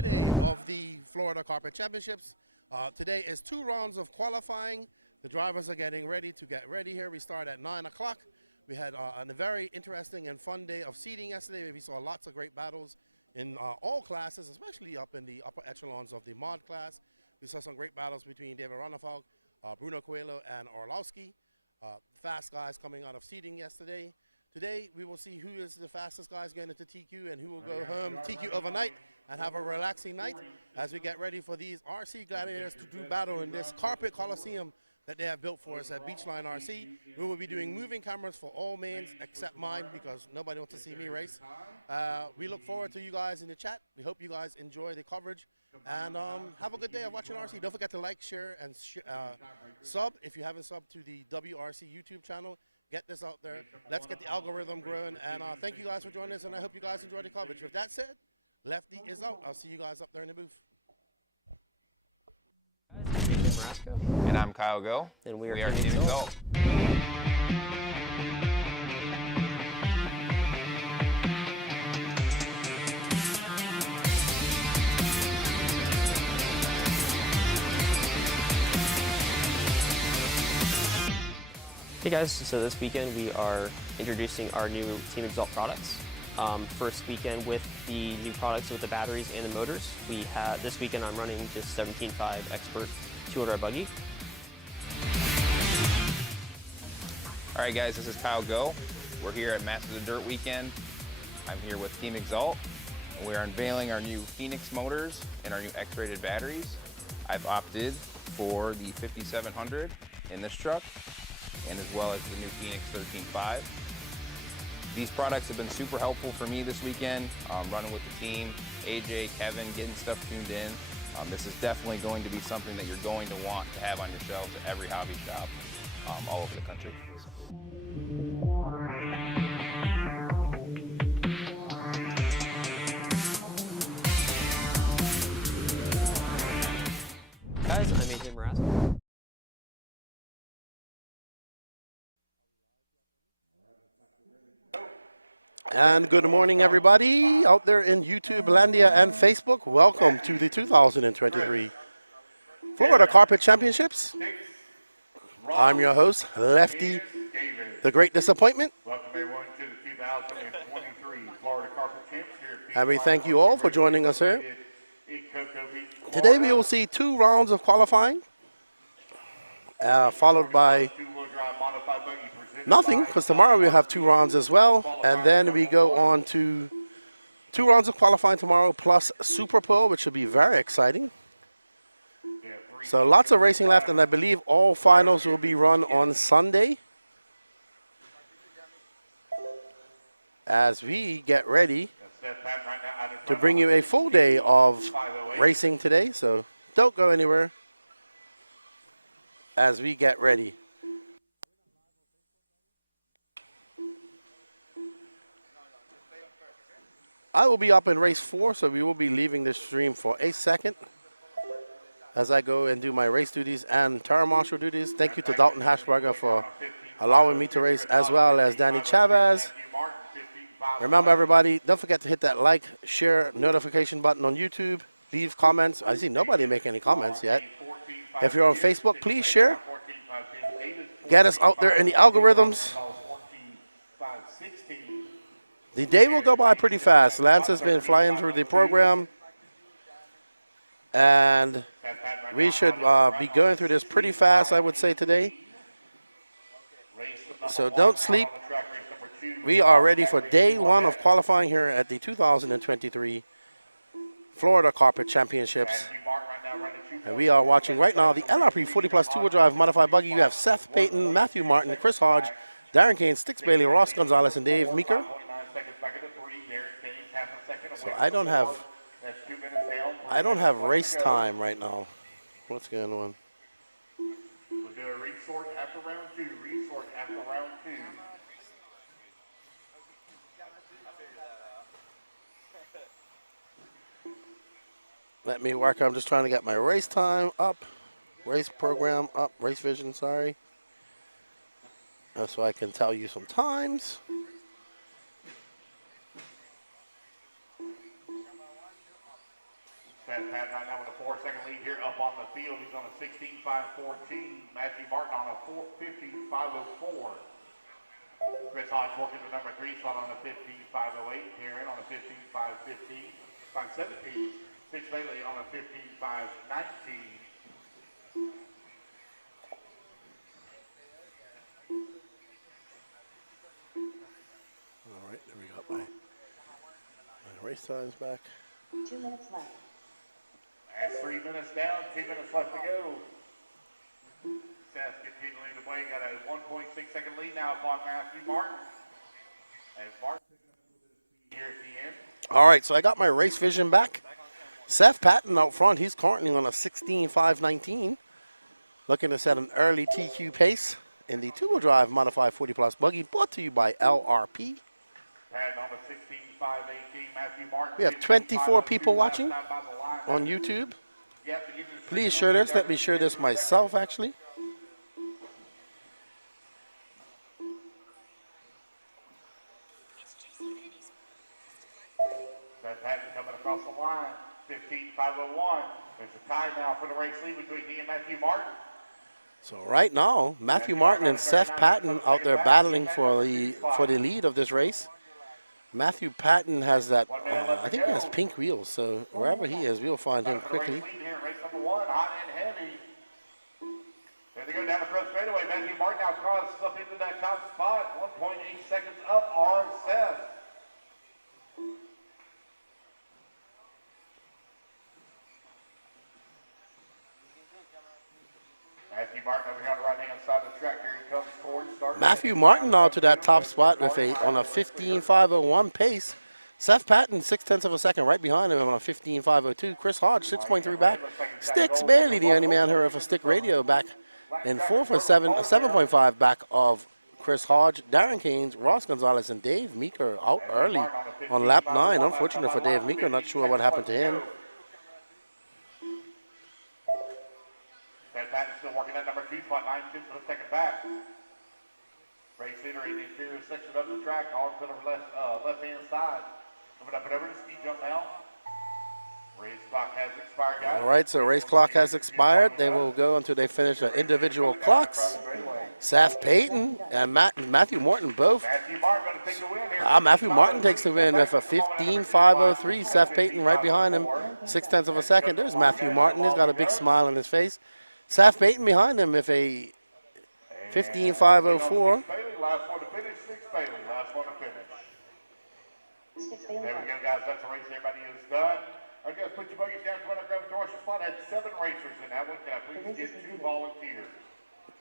Friday of the Florida Carpet Championships. Today is 2 rounds of qualifying. The drivers are getting ready to get ready here. We start at 9 o'clock. We had a very interesting and fun day of seating yesterday. We saw lots of great battles in all classes, especially up in the upper echelons of the mod class. We saw some great battles between David Ronafalk, Bruno Coelho, and Orlowski. Fast guys coming out of seating yesterday. Today, we will see who is the fastest guys getting into TQ and who will go home TQ overnight and have a relaxing night as we get ready for these RC gladiators to do battle in this carpet coliseum that they have built for us at BEACHLINE RC. We will be doing moving cameras for all mains except mine because nobody wants to see me race. We look forward to you guys in the chat. We hope you guys enjoy the coverage and have a good day of watching RC. Don't forget to like, share, and sub if you haven't subbed to the WRC YouTube channel. Get this out there. Let's get the algorithm growing. And thank you guys for joining us, and I hope you guys enjoy the coverage. With that said, Lefty is out. I'll see you guys up there in the booth. And I'm Kyle Go. And we are Team Exalt. Hey guys, so this weekend we are introducing our new Team Exalt products. First weekend with the new products with the batteries and the motors. This weekend I'm running this 17.5 Expert 200R buggy. All right guys, this is Kyle Go. We're here at Masters of Dirt weekend. I'm here with Team Exalt. And we're unveiling our new Phoenix motors and our new X-rated batteries. I've opted for the 5700 in this truck, and as well as the new Phoenix 13.5. These products have been super helpful for me this weekend, running with the team, AJ, Kevin, getting stuff tuned in. This is definitely going to be something that you're going to want to have on your shelves at every hobby shop all over the country. Guys, I'm AJ Marasco. And good morning, everybody out there in YouTube, Landia, and Facebook. Welcome to the 2023 Florida Carpet Championships. I'm your host, Lefty, the Great Disappointment. Welcome everyone to the 2023 Florida Carpet Champs here at And we thank you all for joining us here. Today we will see 2 rounds of qualifying, followed by nothing, because tomorrow we'll have 2 rounds as well, and then we go on to 2 rounds of qualifying tomorrow plus Super Bowl, which will be very exciting. So lots of racing left, and I believe all finals will be run on Sunday as we get ready to bring you a full day of racing today. So don't go anywhere as we get ready. I will be up in race 4, so we will be leaving the stream for a second as I go and do my race duties and Tara Marshall duties. Thank you to Dalton Hashberger for allowing me to race, as well as Danny Chavez. Remember, everybody, don't forget to hit that like, share, notification button on YouTube. Leave comments. I see nobody make any comments yet. If you're on Facebook, please share. Get us out there in the algorithms. The day will go by pretty fast. Lance has been flying through the program, and we should be going through this pretty fast, I would say, today. So don't sleep. We are ready for day 1 of qualifying here at the 2023 Florida Carpet Championships. And we are watching right now the LRP 40 Plus 2-wheel drive modified buggy. You have Seth Payton, Matthew Martin, Chris Hodge, Darren Kane, Stix Bailey, Ross Gonzalez, and Dave Meeker. So I don't have race time right now. What's going on? We'll do a resort after round 2. Resort after round 2. Let me work. I'm just trying to get my race time up, race program up, race vision, sorry. So I can tell you some times. Seth Patton right now with a 4-second lead here up on the field. He's on a 16.514. Matthew Martin on a 15.504. Chris Hodge working the number 3 spot on a 15.508. Karen on a 15.515. 517. 6 Bailey on a 15.519. All right, there we got my race times back. 2 minutes left. That's 3 minutes down, 2 minutes left to go. Seth continuing to win, got a 1.6-second lead now upon Matthew Martin. As Martin here at the end. All right, so I got my race vision back. Seth Patton out front, he's currently on a 16.519. Looking to set an early TQ pace in the two-wheel drive modified 40-plus buggy, brought to you by LRP. Patton on the 16.518. Matthew Martin. We have 24 people watching on YouTube. Please share this. Let me share this myself, actually. Seth Patton coming across the line. 15.501. There's a tie now for the race lead between he and Matthew Martin. So right now, Matthew Martin and Seth Patton out there battling for the lead of this race. Matthew Patton has that, I think he has pink wheels, so wherever he is, we'll find him quickly. Race number 1, hot and heavy. There they go down the front straightaway. Matthew Martin now crosses up into that top spot. 1.8 seconds up on Seth. Matthew Martin over here on the right-hand side of the track. Here he comes forward. Matthew Martin now to that top spot with on a 15.501 pace. Seth Patton, 0.6 of a second right behind him on a 15.502. Chris Hodge, 6.3 back. Sticks barely the only man here with a stick radio back in 4 for 7, 7.5 back of Chris Hodge. Darren Keynes, Ross Gonzalez, and Dave Meeker out early on lap 9. Unfortunate for Dave Meeker, not sure what happened to him. Patton still working that number 2 spot, 9 tenths of a second back. Race leader in the interior section of the track, all to the left-hand side. Coming up and over to speed jump now. Race clock has expired, guys. All right, so race clock has expired. They will go until they finish their individual clocks. Seth Patton and Matthew Martin both. Matthew Martin going to take the win here. Matthew Martin takes the win with a 15.503. Seth Patton right behind him, 0.6 of a second. There's Matthew Martin. He's got a big smile on his face. Seth Patton behind him with a 15.504. Last one to finish, 6 Bailey. Last one to finish. There we go, guys. That's the race. Everybody is done. All right, guys, put your buggies down. Come on, grab the dorsal spot. Had 7 racers in that one. Can I please get 2 volunteers?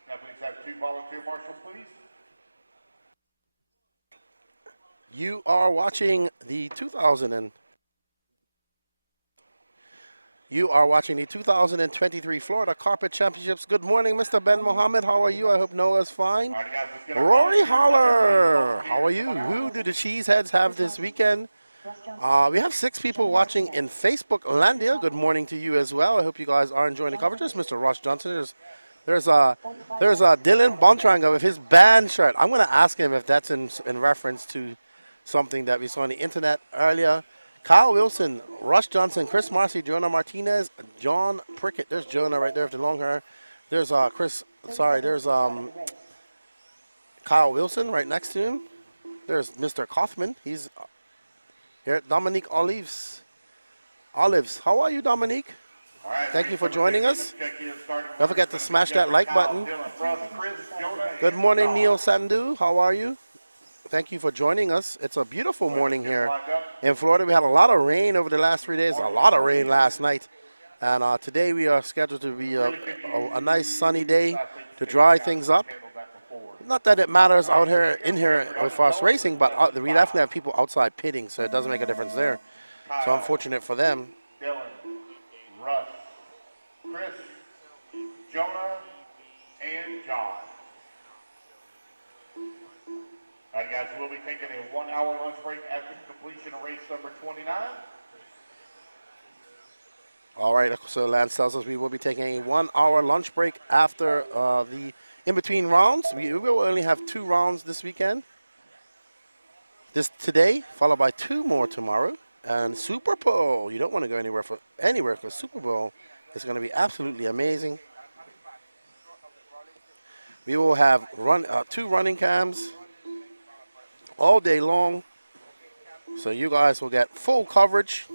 Can I please have 2 volunteer marshals, please? You are watching the 2023 Florida Carpet Championships. Good morning, Mr. Ben Mohammed. How are you? I hope Noah's fine. All right, guys, Rory Holler, how are you? Who do the Cheeseheads have this weekend? We have 6 people watching in Facebook Landia. Good morning to you as well. I hope you guys are enjoying the coverage. There's Mr. Ross Johnson. There's Dylan Bontranga with his band shirt. I'm going to ask him if that's in reference to something that we saw on the internet earlier. Kyle Wilson, Rush Johnson, Chris Marcy, Jonah Martinez, John Prickett. There's Jonah right there with the long hair. There's Kyle Wilson right next to him. There's Mr. Kaufman. He's here. Dominique Olives. How are you, Dominique? All right, thank you for joining us. Don't forget to smash that like button. Good morning, Neil Sandu. How are you? Thank you for joining us. It's a beautiful morning here in Florida. We had a lot of rain over the last 3 days, a lot of rain last night. And today we are scheduled to be a nice sunny day to dry things up. Not that it matters out here with us racing, but we definitely have people outside pitting, so it doesn't make a difference there. So unfortunate for them. Dylan, Russ, Chris, Jonah, and John. All right, guys, we'll be taking a 1-hour lunch break after the completion of race number 29. All right, so Lance tells us we will be taking a 1-hour lunch break after the in-between rounds. We will only have 2 rounds this weekend. Today, followed by 2 more tomorrow. And Super Bowl. You don't want to go anywhere because Super Bowl is going to be absolutely amazing. We will have 2 running cams all day long, so you guys will get full coverage.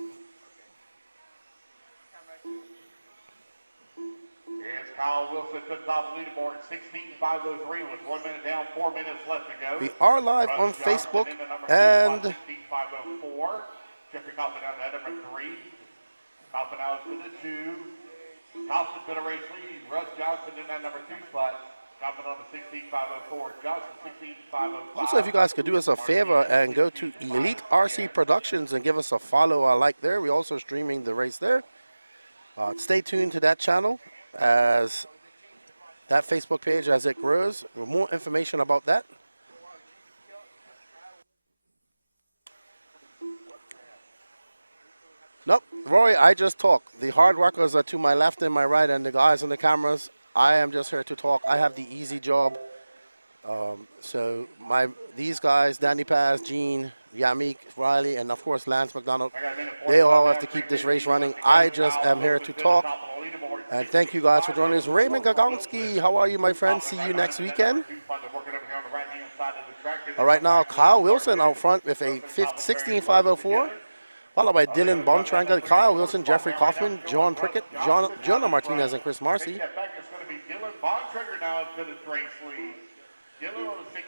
Here's Kyle Wilson to the top of the leaderboard, 16.503 with 1 minute down, 4 minutes left to go. We are live on Russ Facebook Johnson into number and 16.504. Jeffrey Kaufman down to number 3. Kaufman out to the 2. Kaufman to the race lead. Russ Johnson in that number 2 spot. Kaufman on the 16.504. Johnson 16.505. also, if you guys could do us a favor and go to Elite RC Productions and give us a follow or like there. We're also streaming the race there. Stay tuned to that channel as that Facebook page as it grows. For more information about that. Nope, Roy, I just talk. The hard workers are to my left and my right, and the guys on the cameras, I am just here to talk. I have the easy job. So these guys, Danny Paz, Gene, Yamik, Riley, and of course Lance McDonald, they all have to keep this race running. I just am here to talk. And thank you guys for joining us. Raymond Gagonsky, how are you, my friend? See you next weekend. All right, now Kyle Wilson out front with a 16.504. Followed by Dylan Bontranger, Kyle Wilson, Jeffrey Kaufman, John Prickett, Jonah Martinez, and Chris Marcy.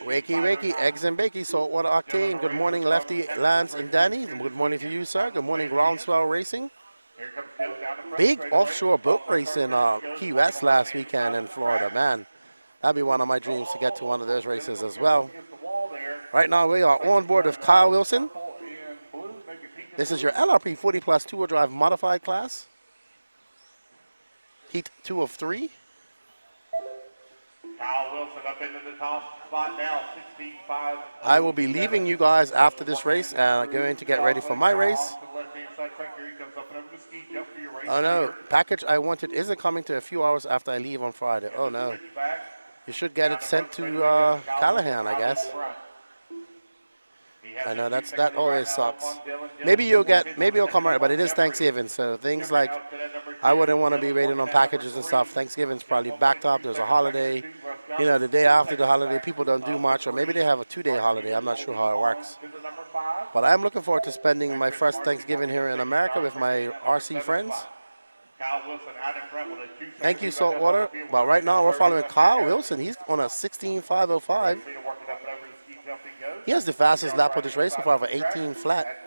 Wakey, eggs and bakey, saltwater octane. Good morning, Lefty, Lance, and Danny. Good morning to you, sir. Good morning, Groundswell Racing. Big offshore boat race in Key West last weekend in Florida. Man, that'd be one of my dreams to get to one of those races as well. Right now, we are on board with Kyle Wilson. This is your LRP 40 plus 2-wheel drive modified class. Heat 2 of 3. Kyle Wilson up into the top spot now, 16.5. I will be leaving you guys after this race and going to get ready for my race. Oh no, package I wanted isn't coming to a few hours after I leave on Friday. Oh no. You should get it sent to Callahan, I guess. I know that always sucks. Maybe you'll come right, but it is Thanksgiving, so things like I wouldn't want to be waiting on packages and stuff. Thanksgiving's probably backed up. There's a holiday, you know, the day after the holiday, people don't do much, or maybe they have a 2-day holiday. I'm not sure how it works. But I'm looking forward to spending my first Thanksgiving here in America with my RC friends. Thank you, Saltwater. But right now we're following Kyle Wilson. He's on a 16.505. He has the fastest lap of this race so far of an 18 flat.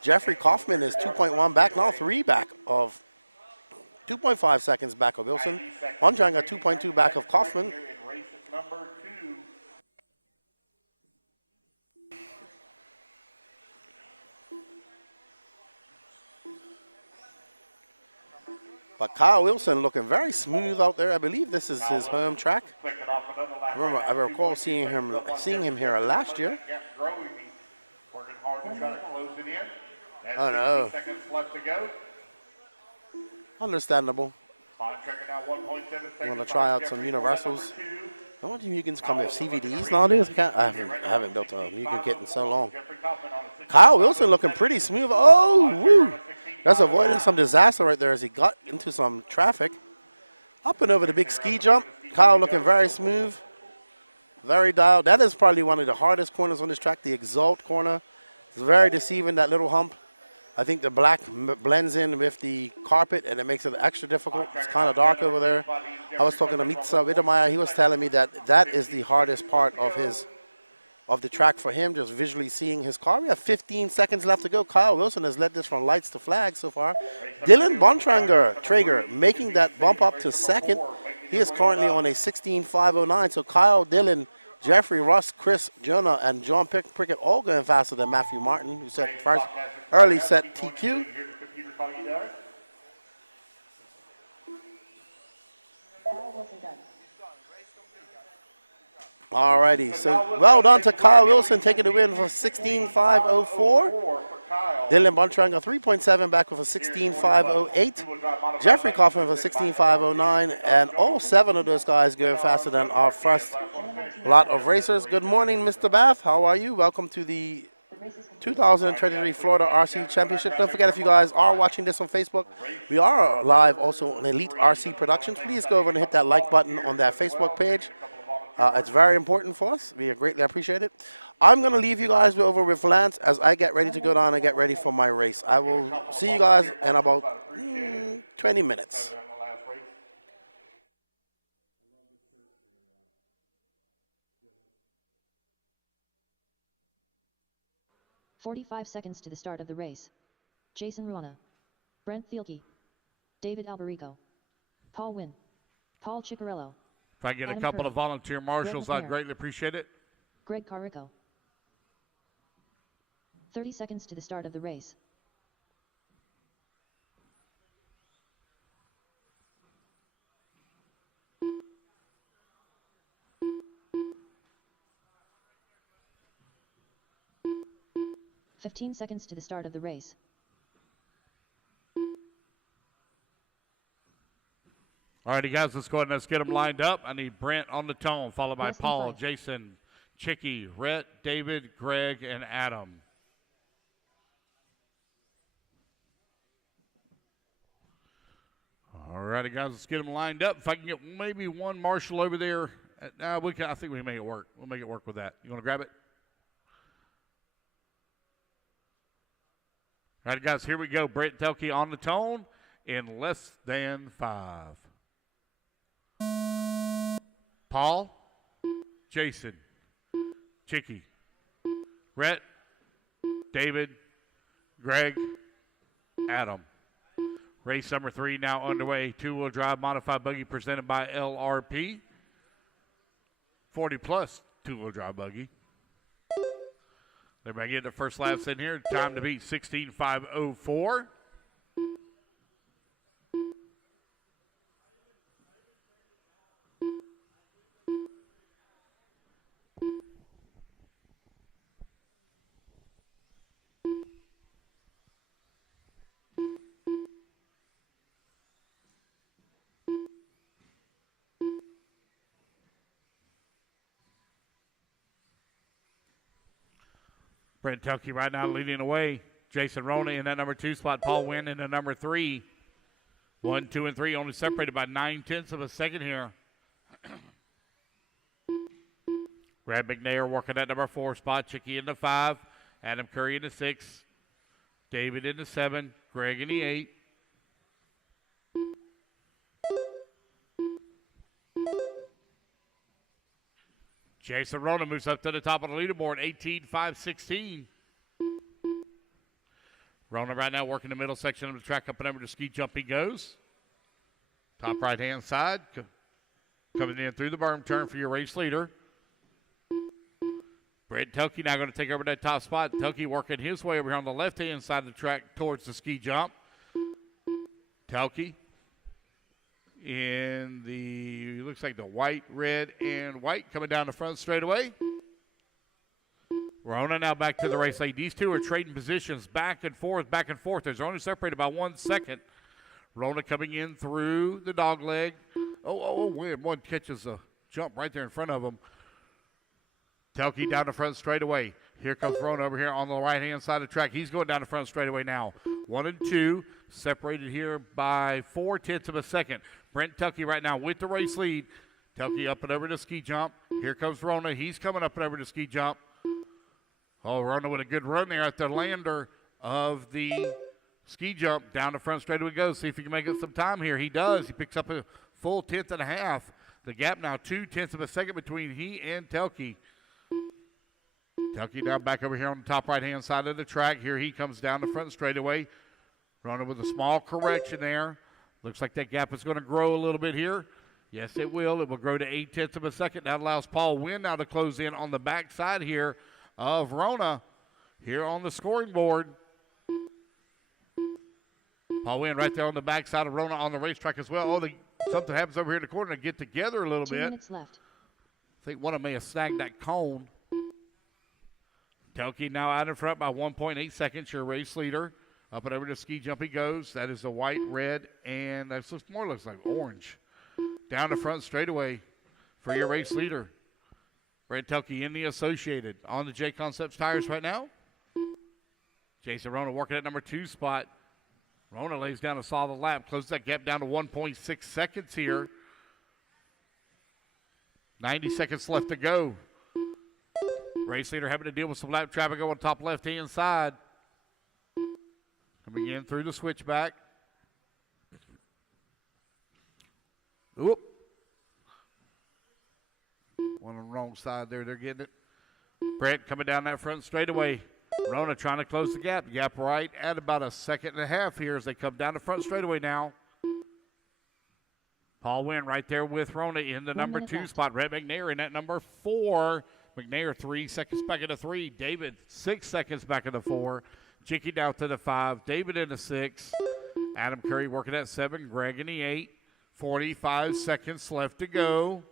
Jeffrey Kaufman is 2.1 back, now 3 back of 2.5 seconds back of Wilson. Bontranger 2.2 back of Kaufman. But Kyle Wilson looking very smooth out there. I believe this is his home track. Remember, I recall seeing him here last year. Oh no. Understandable. I'm gonna try out some universals. I wonder if you can come with CVDs nowadays. I haven't built a Mugen kit in so long. Kyle Wilson looking pretty smooth. Oh, woo! That's avoiding some disaster right there as he got into some traffic. Up and over the big ski jump. Kyle looking very smooth. Very dialed. That is probably one of the hardest corners on this track, the Exalt corner. It's very deceiving, that little hump. I think the black blends in with the carpet and it makes it extra difficult. It's kind of dark over there. I was talking to Mitsa Widemeyer. He was telling me that that is the hardest part of the track for him, just visually seeing his car. We have 15 seconds left to go. Kyle Wilson has led this from lights to flags so far. Dylan Bontranger making that bump up to second. He is currently on a 16.509. So Kyle, Dylan, Jeffrey, Russ, Chris, Jonah, and John Prickett all going faster than Matthew Martin, who set first early set TQ. Alrighty, so well done to Kyle Wilson taking the win for 16.504. Dylan Bontranger 3.7 back with a 16.508. Jeffrey Kaufman for 16.509, and all 7 of those guys going faster than our first lot of racers. Good morning, Mr. Bath. How are you? Welcome to the 2023 Florida RC Championship. Don't forget, if you guys are watching this on Facebook, we are live also on Elite RC Productions. Please go over and hit that like button on that Facebook page. It's very important for us. We greatly appreciate it. I'm going to leave you guys over with Lance as I get ready to go down and get ready for my race. I will see you guys in about 20 minutes. 45 seconds to the start of the race. Jason Ruana, Brent Thielke, David Alberico, Paul Wynn, Paul Ciccarello. If I get Adam a couple Curry, of volunteer marshals, Greg I'd greatly appreciate it. Greg Carrico. 30 seconds to the start of the race. $15 seconds to the start of the race. All righty, guys, let's go ahead and let's get them lined up. I need Brent on the tone, followed by Less than Paul, 5. Jason, Chicky, Rhett, David, Greg, and Adam. All righty, guys, let's get them lined up. If I can get maybe one marshal over there, I think we can make it work. We'll make it work with that. You want to grab it? All right, guys, here we go. Brent Thielke on the tone in less than 5. Paul, Jason, Chicky, Rhett, David, Greg, Adam. Race number 3 now underway. Two-wheel drive modified buggy presented by LRP. 40-plus two-wheel drive buggy. Everybody get the first laps in here. Time to beat 16.504. Brent Thielke right now leading away. Jason Rona in that number 2 spot. Paul Wynn in the number 3. 1, 2, and 3 only separated by 9/10 of a second here. Brad McNair working at number 4 spot. Chicky in the 5. Adam Curry in the 6. David in the 7. Greg in the 8. Jason Rona moves up to the top of the leaderboard, 18.516. Rona right now working the middle section of the track. Up and over to ski jump he goes. Top right-hand side. Coming in through the berm turn for your race leader. Brent Thielke now going to take over that top spot. Thielke working his way over here on the left-hand side of the track towards the ski jump. Thielke in the, looks like the white, red, and white coming down the front straightaway. Rona now back to the race lead. These two are trading positions back and forth, back and forth. They're only separated by 1 second. Rona coming in through the dog leg. Weird. One catches a jump right there in front of him. Thielke down the front straightaway. Here comes Rona over here on the right-hand side of the track. He's going down the front straightaway now. 1 and 2, separated here by 4/10 of a second. Brent Thielke right now with the race lead. Thielke up and over the ski jump. Here comes Rona. He's coming up and over the ski jump. Oh, Rona with a good run there at the lander of the ski jump. Down the front straightaway goes. See if he can make it some time here. He does. He picks up a full 1/10 and a half. The gap now 2/10 of a second between he and Thielke. Thielke now back over here on the top right-hand side of the track. Here he comes down the front straightaway. Rona with a small correction there. Looks like that gap is going to grow a little bit here. Yes, it will. It will grow to 8/10 of a second. That allows Paul Wynn now to close in on the backside here of Rona here on the scoring board. Paul Wynn right there on the backside of Rona on the racetrack as well. Something happens over here in the corner to get together a little 2 bit. minutes left. I think one of them may have snagged that cone. Thielke now out in front by 1.8 seconds, your race leader. Up and over to ski jump he goes. That is the white, red, and that looks like orange. Down the front straightaway for your race leader. Brent Thielke in the Associated on the J Concepts tires right now. Jason Rona working at number 2 spot. Rona lays down a solid lap, closes that gap down to 1.6 seconds here. 90 seconds left to go. Race leader having to deal with some lap traffic on top left-hand side. Coming in through the switchback. Oop. One on the wrong side there. They're getting it. Brett coming down that front straightaway. Rona trying to close the gap. Gap right at about a second and a half here as they come down the front straightaway now. Paul Wynn right there with Rona in the number 2 spot. Rhett McNair in at number 4. McNair 3 seconds back into 3. David 6 seconds back into 4. Chicky down to the 5. David in the 6. Adam Curry working at 7. Greg in the 8. 45 seconds left to go.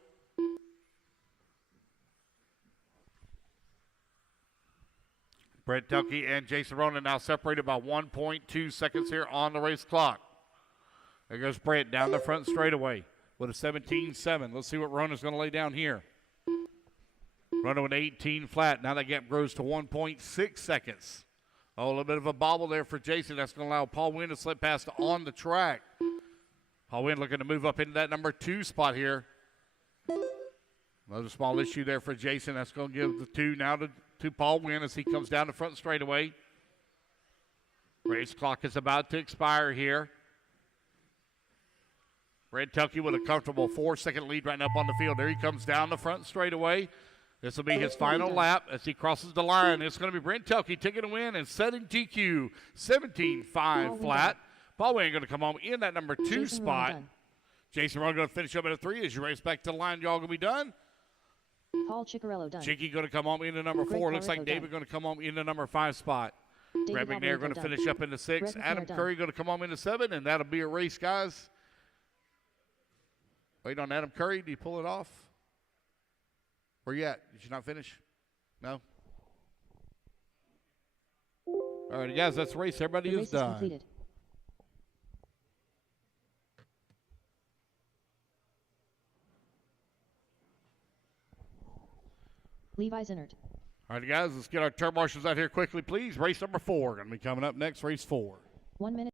Brett Ducky and Jason Rona now separated by 1.2 seconds here on the race clock. There goes Brett down the front straightaway with a 17.7. Let's see what Rona's going to lay down here. Rona with 18 flat. Now that gap grows to 1.6 seconds. Oh, a little bit of a bobble there for Jason. That's going to allow Paul Wynn to slip past on the track. Paul Wynn looking to move up into that number 2 spot here. Another small issue there for Jason. That's going to give the 2 now to Paul Wynn as he comes down the front straightaway. Race clock is about to expire here. Red Tucky with a comfortable 4-second lead right up on the field. There he comes down the front straightaway. This will be his final lap as he crosses the line. It's going to be Brent Tucky taking a win and setting TQ 17.5 flat. Paul Wynn going to come home in that number 2 spot. Jason Rona going to finish up at a 3 as you race back to the line. Y'all going to be done. Paul Ciccarello done. Chicky going to come home into number 4. Looks like David going to come home into number 5 spot. Brett McNair going to finish up into 6. Adam Curry going to come home into 7, and that'll be a race, guys. Wait on Adam Curry. Do you pull it off? Where you at? Did you not finish? No? All right, guys, that's the race. Everybody is done. Completed. Levi's entered. All right, guys, let's get our turn marshals out here quickly, please. Race number 4 going to be coming up next, race 4. 1 minute.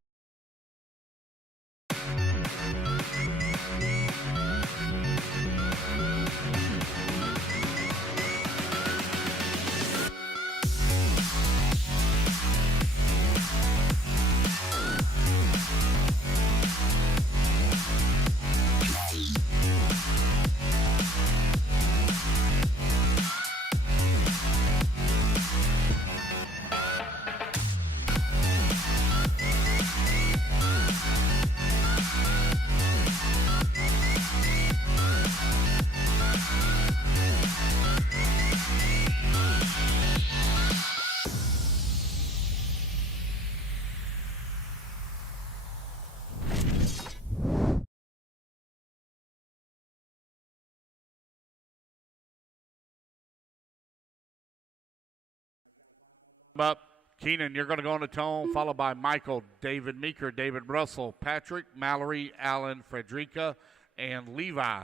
Up. Keenan, you're going to go on the tone, followed by Michael, David Meeker, David Russell, Patrick, Mallory, Allen, Frederica, and Levi.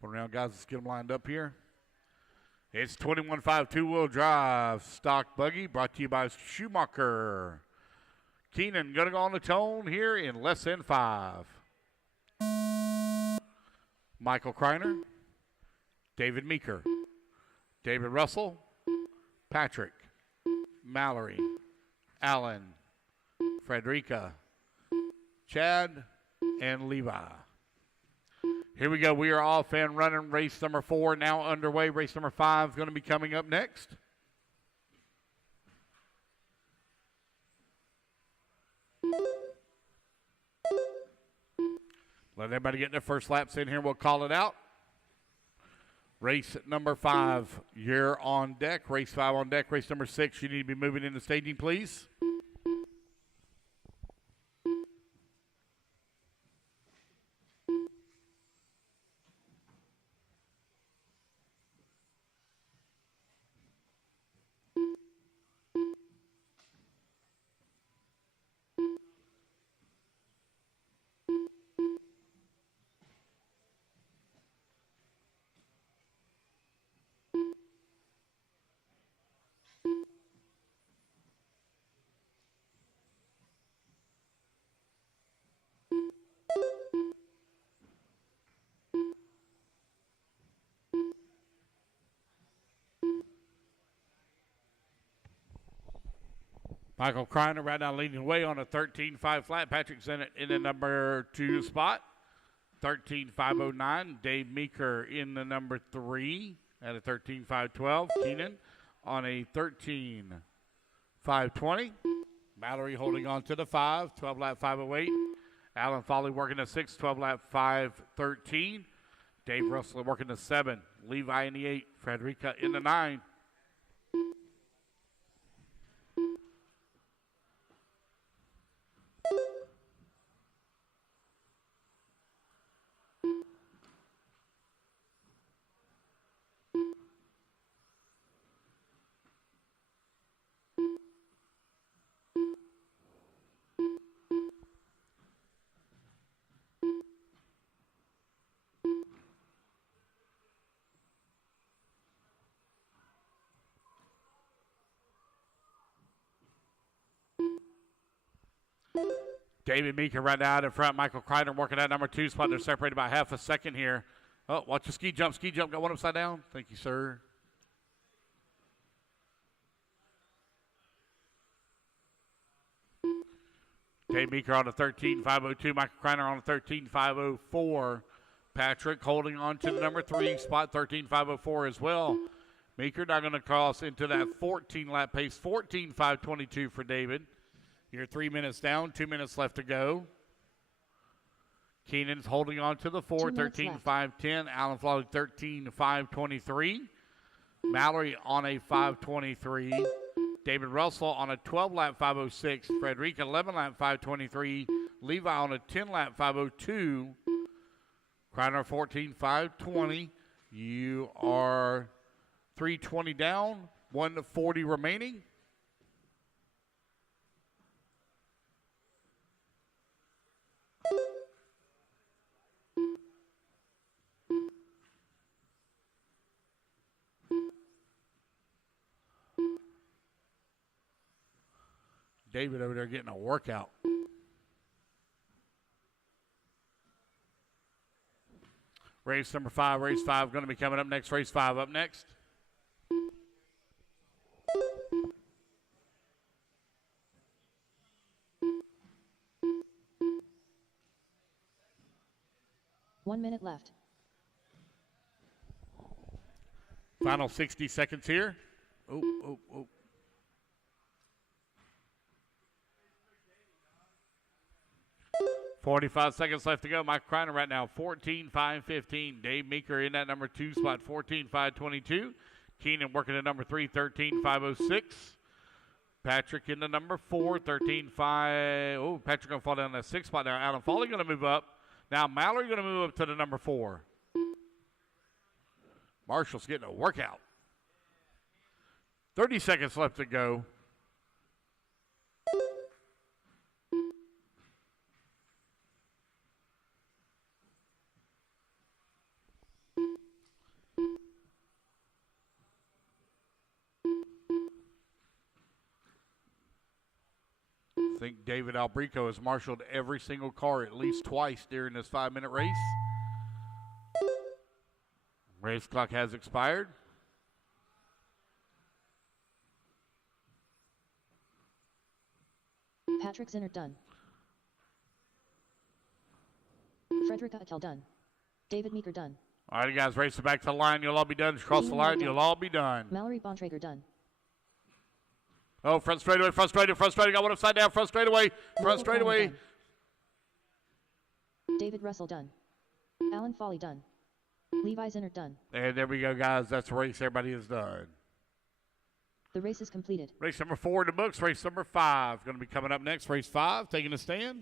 Come around, guys. Let's get them lined up here. It's 21.5 two-wheel drive stock buggy brought to you by Schumacher. Keenan going to go on the tone here in less than 5. Michael Kreiner, David Meeker, David Russell, Patrick, Mallory, Allen, Frederica, Chad, and Levi. Here we go. We are off and running. Race number 4 now underway. Race number 5 is going to be coming up next. Let everybody get their first laps in here. We'll call it out. Race number 5, you're on deck. Race 5 on deck. Race number 6, you need to be moving into staging, please. Michael Kreiner right now leading the way on a 13.5 flat. Patrick's in the number 2 spot. 13.509. Dave Meeker in the number 3 at a 13.512. Keenan on a 13.520. Mallory holding on to the 5. 12 lap 508. Alan Foley working the 6. 12 lap 513. Dave Russell working the 7. Levi in the 8. Frederica in the 9. David Meeker right now out in front. Michael Kreiner working that number 2 spot. They're separated by half a second here. Oh, watch the ski jump. Ski jump got one upside down. Thank you, sir. Dave Meeker on the 13.502. Michael Kreiner on the 13.504. Patrick holding on to the number 3 spot, 13.504 as well. Meeker now going to cross into that 14-lap pace, 14.522 for David. You're 3 minutes down, 2 minutes left to go. Keenan's holding on to the 4, 13.510. Alan Foley, 13.523. Mallory on a 523. David Russell on a 12-lap 506. Frederica, 11-lap 523. Levi on a 10-lap 502. Kreiner, 14.520. You are 320 down, 140 remaining. David over there getting a workout. Race number 5, race 5 going to be coming up next. Race 5 up next. One minute left. Final 60 seconds here. Oh, oh, oh. $45 seconds left to go. Mike Kreiner right now, 14.515. Dave Meeker in that number 2 spot, 14.522. Keenan working at number 3, 13.506. Patrick in the number 4, 13.5. Oh, Patrick going to fall down that 6th spot there. Alan Foley going to move up. Now Mallory going to move up to the number 4. Marshall's getting a workout. 30 seconds left to go. I think David Albrico has marshaled every single car at least twice during this 5-minute race. Race clock has expired. Patrick Zinner done. Frederica Akel done. David Meeker done. All right, guys, race it back to the line. You'll all be done. Just cross the line. You'll all be done. Mallory Bontrager done. Oh, front straightaway, front straightaway. Got one upside down, front straightaway, front straightaway. David Russell done. Alan Foley done. Levi Zinner done. And there we go, guys. That's the race. Everybody is done. The race is completed. Race number 4 in the books. Race number 5 going to be coming up next. Race 5, taking a stand.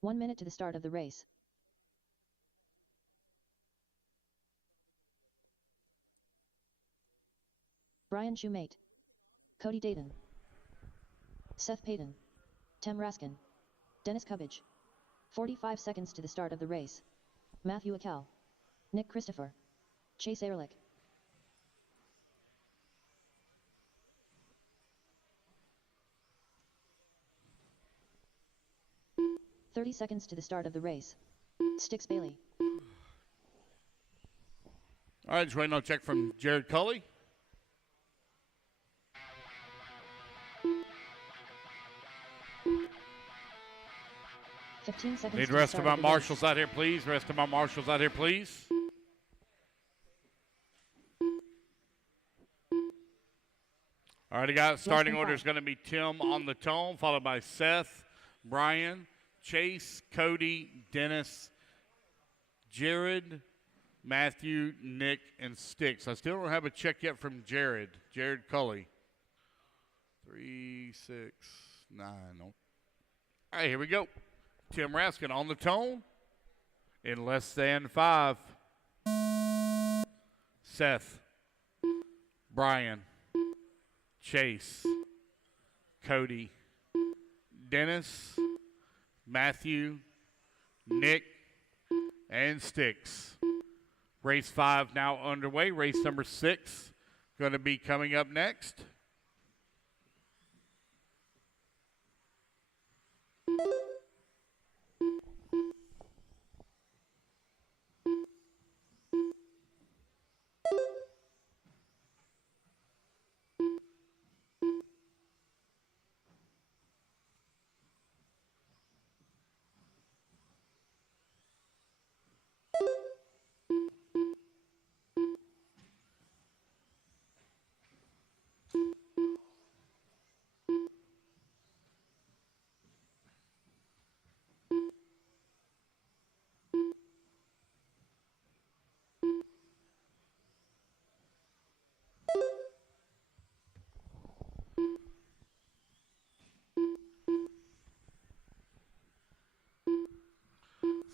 One minute to the start of the race. Brian Shoemate. Cody Dayton. Seth Payton. Tem Raskin. Dennis Covage. 45 seconds to the start of the race. Matthew Akel. Nick Christopher. Chase Ehrlich. 30 seconds to the start of the race. Sticks Bailey. All right, just waiting on a check from Jared Cully. Need the rest of my marshals out here, please. Rest of my marshals out here, please. All right, guys. Starting order is going to be Tim on the tone, followed by Seth, Brian, Chase, Cody, Dennis, Jared, Matthew, Nick, and Sticks. I still don't have a check yet from Jared Cully. 3, 6, 9. No. All right, here we go. Tim Raskin on the tone in less than 5. Seth, Brian, Chase, Cody, Dennis, Matthew, Nick, and Sticks. Race 5 now underway. Race number 6 going to be coming up next.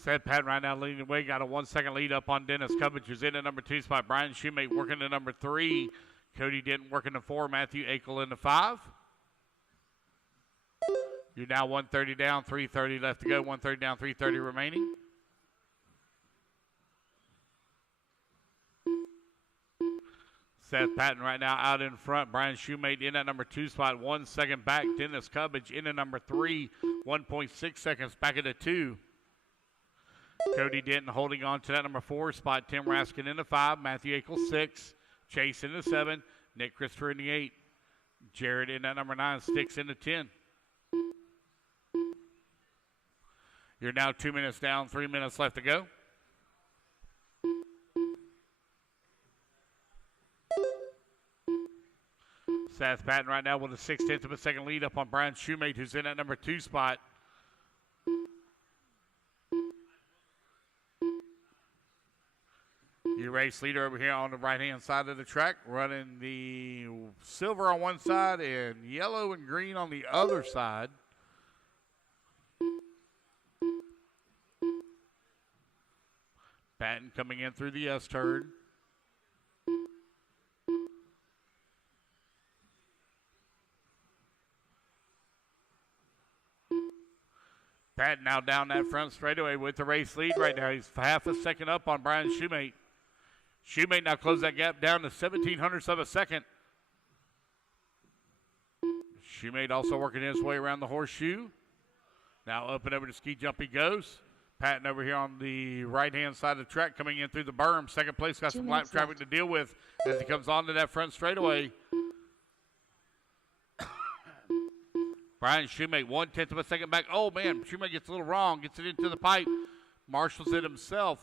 Seth Patton right now leading the way. Got a 1-second lead up on Dennis Cubbage, who's in at number 2 spot. Brian Shoemate working to number 3. Cody Denton working to 4. Matthew Akel in the 5. You're now 130 down, 330 left to go. 130 down, 330 remaining. Seth Patton right now out in front. Brian Shoemate in at number 2 spot. 1 second back. Dennis Cubbage in at number 3. 1.6 seconds back into 2. Cody Denton holding on to that number 4 spot. Tim Raskin in the 5. Matthew Akel 6. Chase in the 7. Nick Christopher in the 8. Jared in that number 9. Sticks in the 10. You're now 2 minutes down. 3 minutes left to go. Seth Patton right now with a 6/10 of a second lead up on Brian Shoemate, who's in that number 2 spot. Your race leader over here on the right-hand side of the track, running the silver on one side and yellow and green on the other side. Patton coming in through the S-turn. Patton now down that front straightaway with the race lead right now. He's half a second up on Brian Shoemate. Shoemate now close that gap down to 0.17 of a second. Shoemate also working his way around the horseshoe. Now up and over to ski jump he goes. Patton over here on the right-hand side of the track coming in through the berm. Second place got some lap traffic to deal with as he comes onto that front straightaway. Brian Shoemate, 1/10 of a second back. Oh, man, Shoemate gets a little wrong, gets it into the pipe, marshals it himself.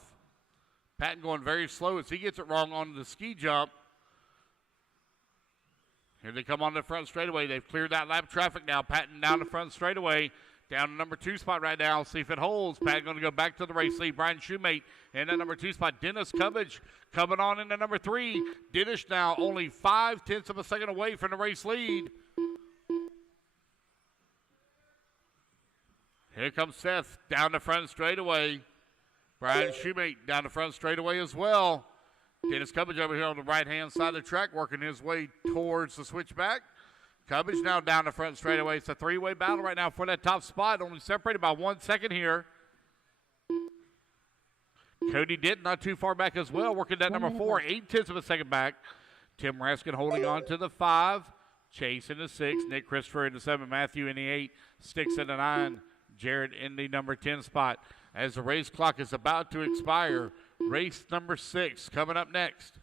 Patton going very slow as he gets it wrong on the ski jump. Here they come on the front straightaway. They've cleared that lap traffic now. Patton down the front straightaway, down to number 2 spot right now. See if it holds. Patton going to go back to the race lead. Brian Shoemate in that number 2 spot. Dennis Cubbage coming on in the number 3. Dennis now only 0.5 of a second away from the race lead. Here comes Seth down the front straightaway. Brian Shoemate down the front straightaway as well. Dennis Cubbage over here on the right-hand side of the track working his way towards the switchback. Cubbage now down the front straightaway. It's a 3-way battle right now for that top spot. Only separated by 1 second here. Cody Denton not too far back as well, working that 1 number minute 4, left. 8/10 of a second back. Tim Raskin holding on to the 5. Chase in the 6. Nick Christopher in the 7. Matthew in the 8. Sticks in the 9. Jared in the number 10 spot. As the race clock is about to expire, race number 6 coming up next.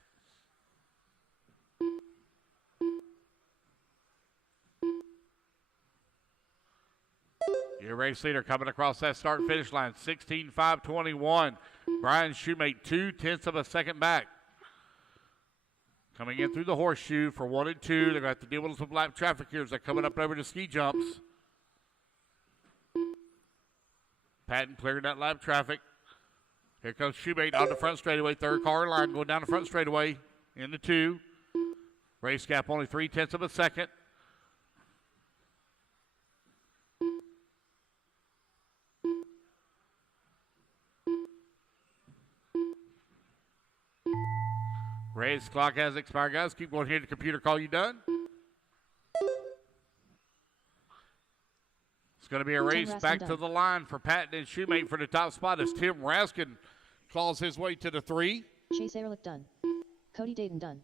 Your race leader coming across that start and finish line, 16:5:21. Brian Shoemate, 2/10 of a second back. Coming in through the horseshoe for 1 and 2. They're going to have to deal with some lap traffic here as they're coming up over the ski jumps. Patton clearing that lap traffic. Here comes Shoemate on the front straightaway. Third car in line going down the front straightaway in the 2. Race gap only 3/10 of a second. Race clock has expired, guys. Keep going here. The computer call you done. It's going to be a race back to the line for Patton and Shoemate for the top spot as Tim Raskin claws his way to the 3. Chase Ehrlich done. Cody Dayton done.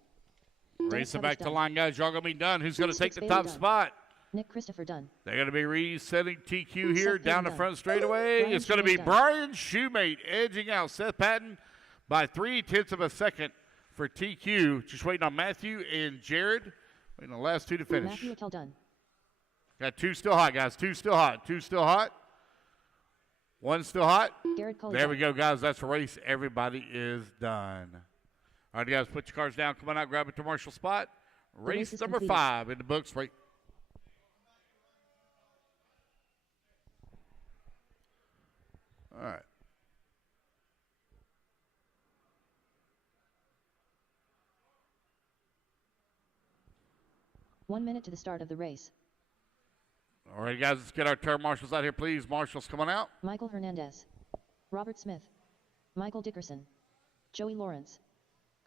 Racing Dennis back to Covers the line, guys. Y'all going to be done. Who's going to take Six the top Bailey done. spot? Nick Christopher done. They're going to be resetting TQ here Seth down the Patton front done. straightaway. Brian It's going to be Shoemate done. Brian Shoemate edging out Seth Patton by 3/10 of a second for TQ. Just waiting on Matthew and Jared. Waiting on the last 2 to finish. Matthew Attell done. Got 2 still hot, guys. 2 still hot. 2 still hot. 1 still hot. Garrett Cully There done. we go, guys. That's a race. Everybody is done. All right, guys, put your cars down. Come on out, grab a commercial spot. race Race is number completed. 5 in the books. Right. All right. One minute to the start of the race. All right, guys, let's get our turn marshals out here, please. Marshals, come on out. Michael Hernandez. Robert Smith. Michael Dickerson. Joey Lawrence.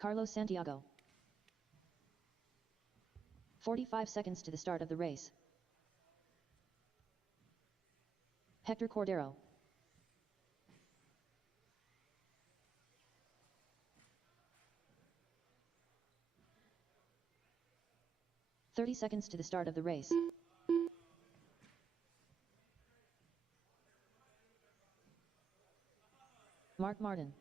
Carlos Santiago. 45 seconds to the start of the race. Hector Cordero. "30 seconds to the start of the race. Mark Martin.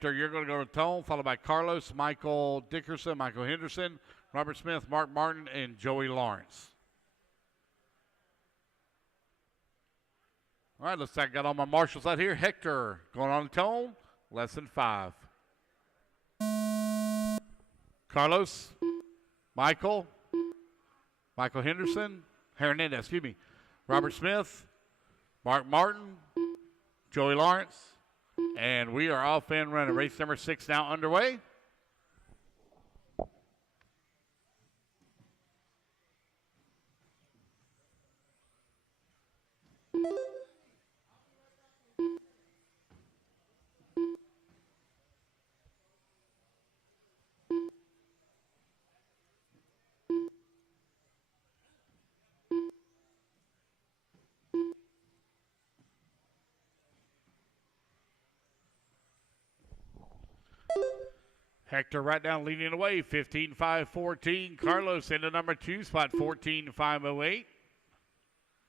You're going to go to Tone, followed by Carlos, Michael Dickerson, Michael Henderson, Robert Smith, Mark Martin, and Joey Lawrence. All right, I got all my marshals out here. Hector going on to Tone, lesson 5. Carlos, Michael Henderson, Hernandez, excuse me, Robert Smith, Mark Martin, Joey Lawrence, and we are off and running. Race number 6 now underway. Hector right down leading away, 15-5-14. Carlos in the number 2 spot, 14-5-08.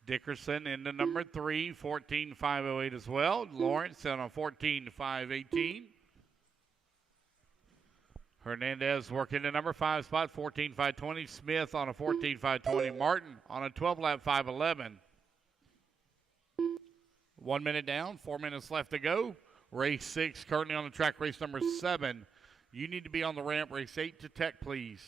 Dickerson in the number 3, 14-5-08 as well. Lawrence on a 14-5-18. Hernandez working the number 5 spot, 14-5-20. Smith on a 14-5-20. Martin on a 12-lap 5-11. 1 minute down, 4 minutes left to go. Race 6 currently on the track, race number 7. You need to be on the ramp. Race 8 to Tech, please.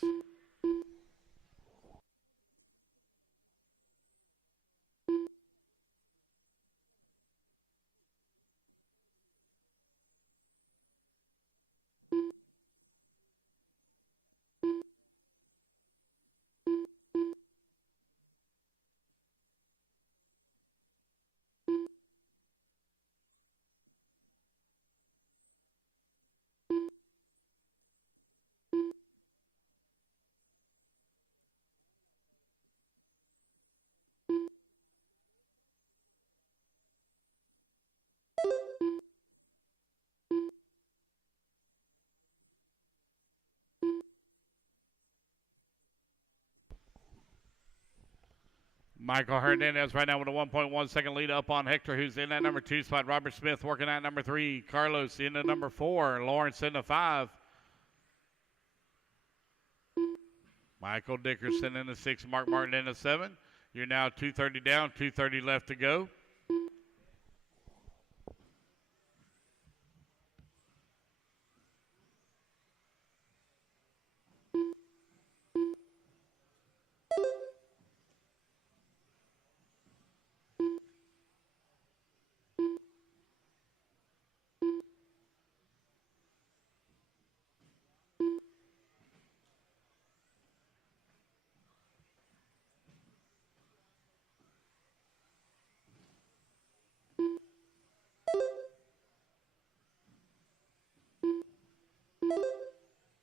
Michael Hernandez right now with a 1.1 second lead up on Hector, who's in that number 2 spot. Robert Smith working at number 3. Carlos in the number 4. Lawrence in the 5. Michael Dickerson in the 6. Mark Martin in the 7. You're now 230 down, 230 left to go.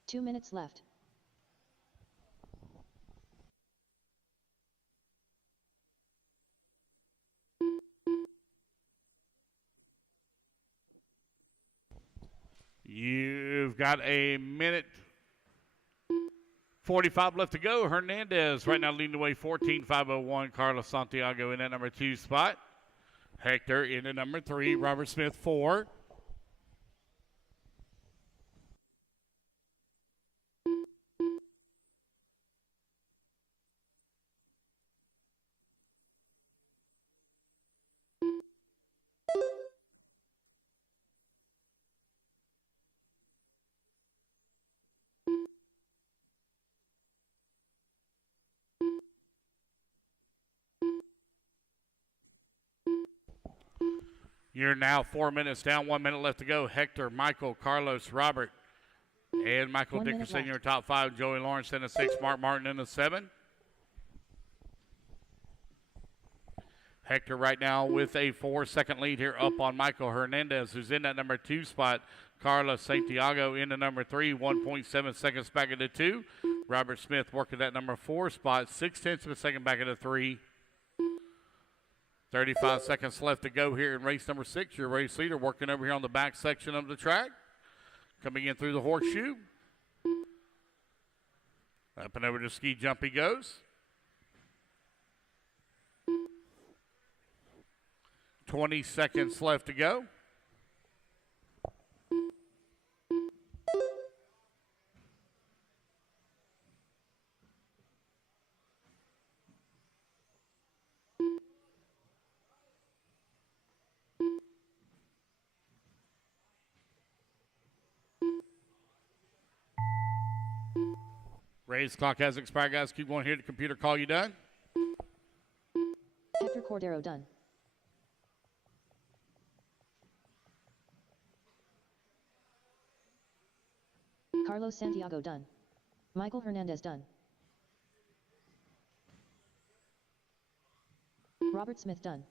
Two minutes left. You've got a minute 45 left to go. Hernandez right now leading the way, 14.501. Carlos Santiago in that number 2 spot. Hector in the number 3. Robert Smith 4. You're now 4 minutes down, 1 minute left to go. Hector, Michael, Carlos, Robert, and Michael Dickerson, your top 5. Joey Lawrence in the 6. Mark Martin in the 7. Hector right now with a 4-second lead here up on Michael Hernandez, who's in that number 2 spot. Carlos Santiago in the number 3, 1.7 seconds back into 2. Robert Smith working that number 4 spot, 0.6 of a second back into 3. 35 seconds left to go here in race number 6. Your race leader working over here on the back section of the track. Coming in through the horseshoe. Up and over to ski jump he goes. 20 seconds left to go. Race clock has expired, guys. Keep going here. The computer call you done. Hector Cordero done. Carlos Santiago done. Michael Hernandez done. Robert Smith done.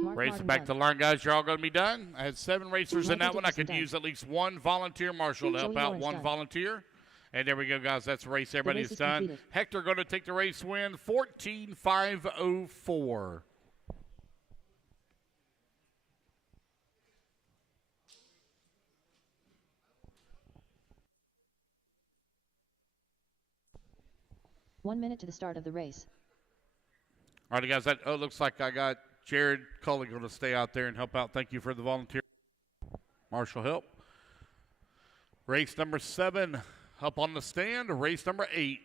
Race back to learn, guys. You're all going to be done. I had 7 racers in that one. I could use at least 1 volunteer marshal to help out. 1 volunteer. And there we go, guys. That's the race. Everybody's done. Completed. Hector going to take the race win, 14.504. One minute to the start of the race. All right, guys. That looks like I got Jared Cully going to stay out there and help out. Thank you for the volunteer marshal help. Race number 7. Up on the stand, race number 8.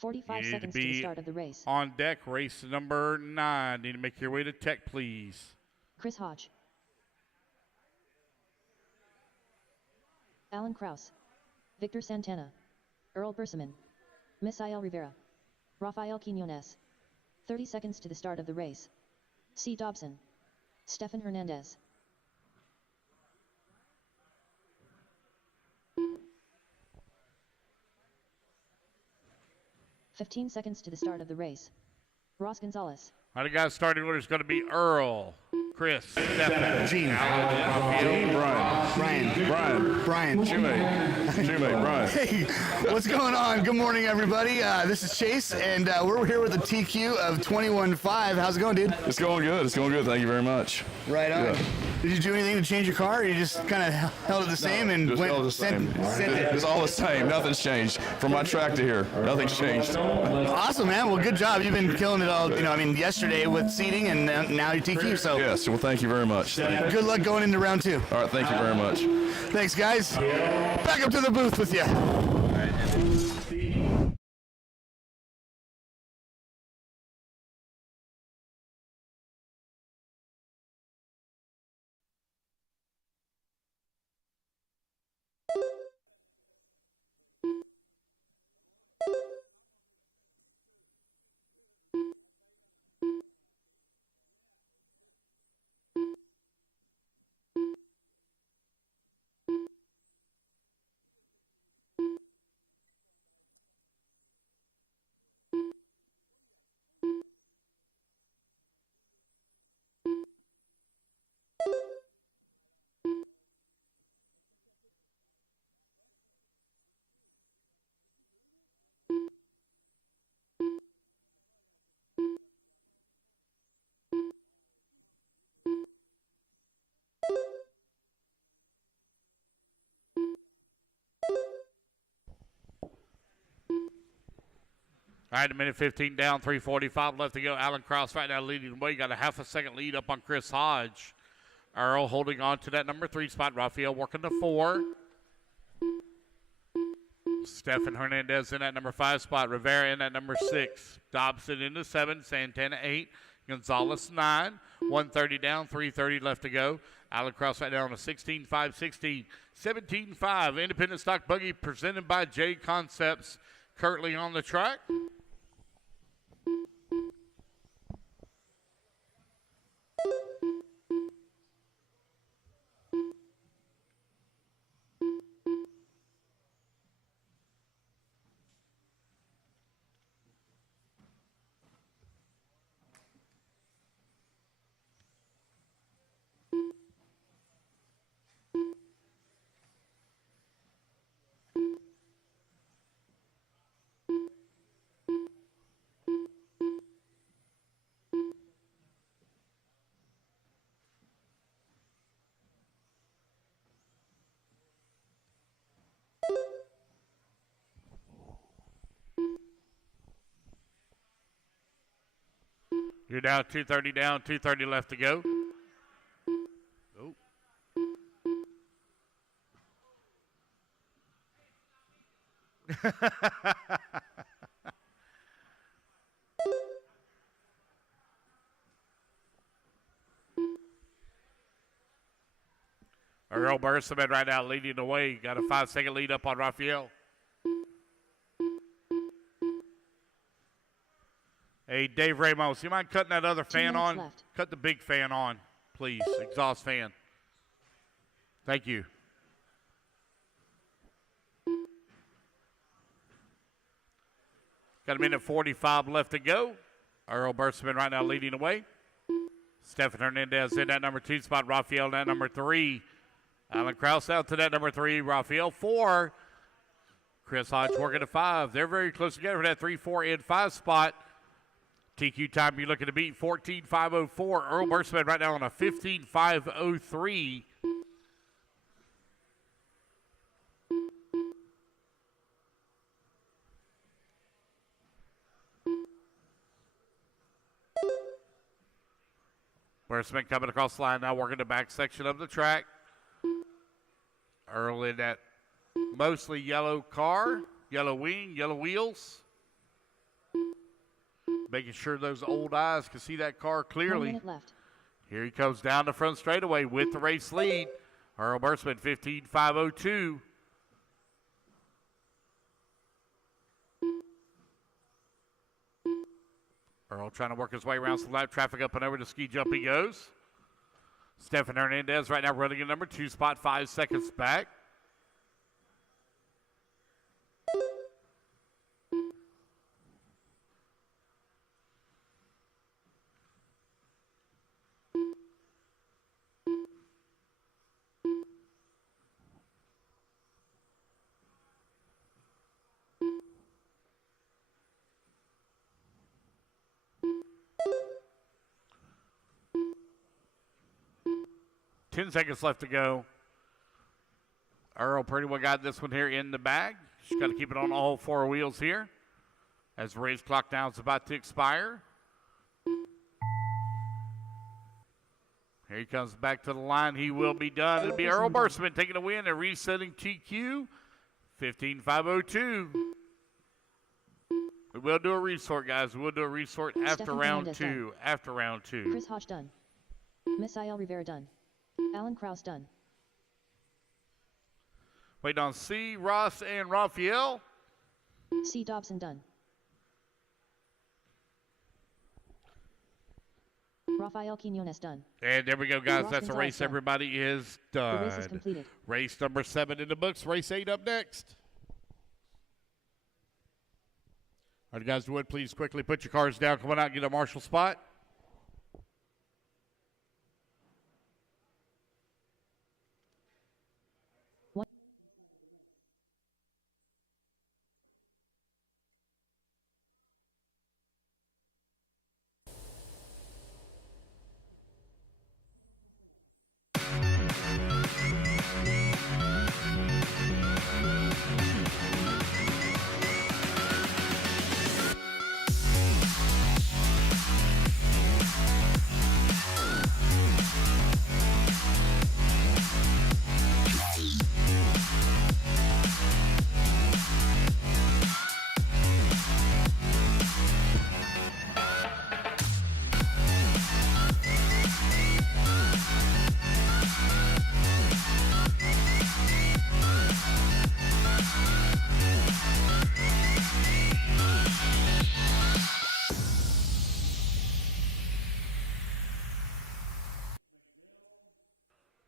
45 seconds to the start of the race. On deck, race number 9. Need to make your way to tech, please. Chris Hodge. Alan Kraus. Victor Santana. Earl Berseman. Misael Rivera. Rafael Quinones. 30 seconds to the start of the race. C. Dobson. Stefan Hernandez. 15 seconds to the start of the race. Ross Gonzalez. All right, guys, starting order is going to be Earl, Chris, Stefan, Gene, Alan, Brian, Jimmy, Teammate Brian. Hey, what's going on? Good morning, everybody. This is Chase, and we're here with a TQ of 21.5. How's it going, dude? It's going good. It's going good. Thank you very much. Right on. Yeah. Did you do anything to change your car, or you just kind of held it the same and Just went all the same. sent it? It's all the same. Nothing's changed. From my track to here, nothing's changed. Awesome, man. Well, good job. You've been killing it all. Yesterday with seating, and now you TQ. So Yes. Well, thank you very much. good luck going into round 2. All right. Thank you very much. Thanks, guys. Back up to the booth with you. All right, a minute 15 down, 3:45 left to go. Alan Krause right now leading the way. Got a half a second lead up on Chris Hodge. Earl holding on to that number 3 spot. Rafael working the 4. Stefan Hernandez in that number 5 spot. Rivera in that number 6. Dobson in the 7. Santana 8. Gonzalez 9. 130 down, 3:30 left to go. Alan Krause right now on a 16-5, 16, 17-5. Independent stock buggy presented by J Concepts. Currently on the track. You're down 230 down, 230 left to go. Oh. Earl Bursaman right now leading the way. Got a 5-second lead up on Rafael. Hey, Dave Ramos, you mind cutting that other fan on? left. Cut the big fan on, please. Exhaust fan. Thank you. Got a minute 45 left to go. Earl Bursaman right now leading the way. Stefan Hernandez in that number 2 spot. Rafael in that number 3. Alan Krause out to that number 3. Rafael 4. Chris Hodge working at 5. They're very close together for that 3, 4, and 5 spot. TQ time you're looking to beat 14.504. Earl Bursaman right now on a 15.503. Bursaman coming across the line now, working the back section of the track. Earl in that mostly yellow car, yellow wing, yellow wheels. Making sure those old eyes can see that car 1 clearly. minute left. Here he comes down the front straightaway with the race lead. Earl Bursaman, 15.502. Earl trying to work his way around some live traffic up and over to ski jump he goes. Stefan Hernandez right now running in number 2 spot, 5 seconds back. 10 seconds left to go. Earl pretty well got this one here in the bag. Just got to keep it on all four wheels here as the race clock now is about to expire. Here he comes back to the line. He will be done. It'll be Earl Bursman taking a win and resetting TQ 15.502. We will do a resort, guys. We'll do a resort after Stefan round Fernandez two. done. After round two. Chris Hodge done. Misael Rivera done. Alan Krause done. Waiting on C, Ross, and Raphael. C. Dobson done. Rafael Quinones done. And there we go, guys. Ross That's a Gonzalez race. done. Everybody is The done. race is completed. Race number 7 in the books. Race 8 up next. All right, guys, if you would please quickly put your cars down. Come on out and get a marshal spot.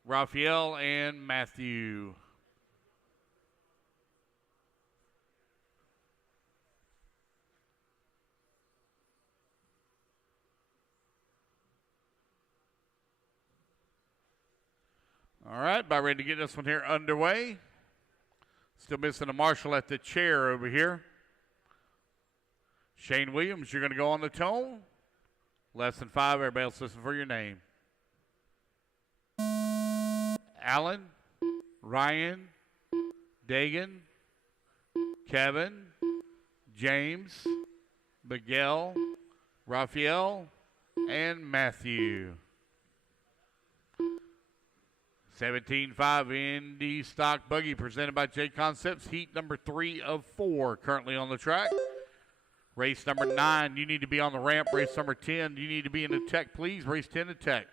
Raphael and Matthew. All right, about ready to get this one here underway. Still missing a marshal at the chair over here. Shane Williams, you're going to go on the tone. Less than 5, everybody else listen for your name. Alan, Ryan, Dagan, Kevin, James, Miguel, Raphael, and Matthew. 17.5 Indy Stock Buggy presented by J Concepts. Heat number 3 of 4 currently on the track. Race number 9, you need to be on the ramp. Race number 10, you need to be in the tech, please. Race 10 to tech.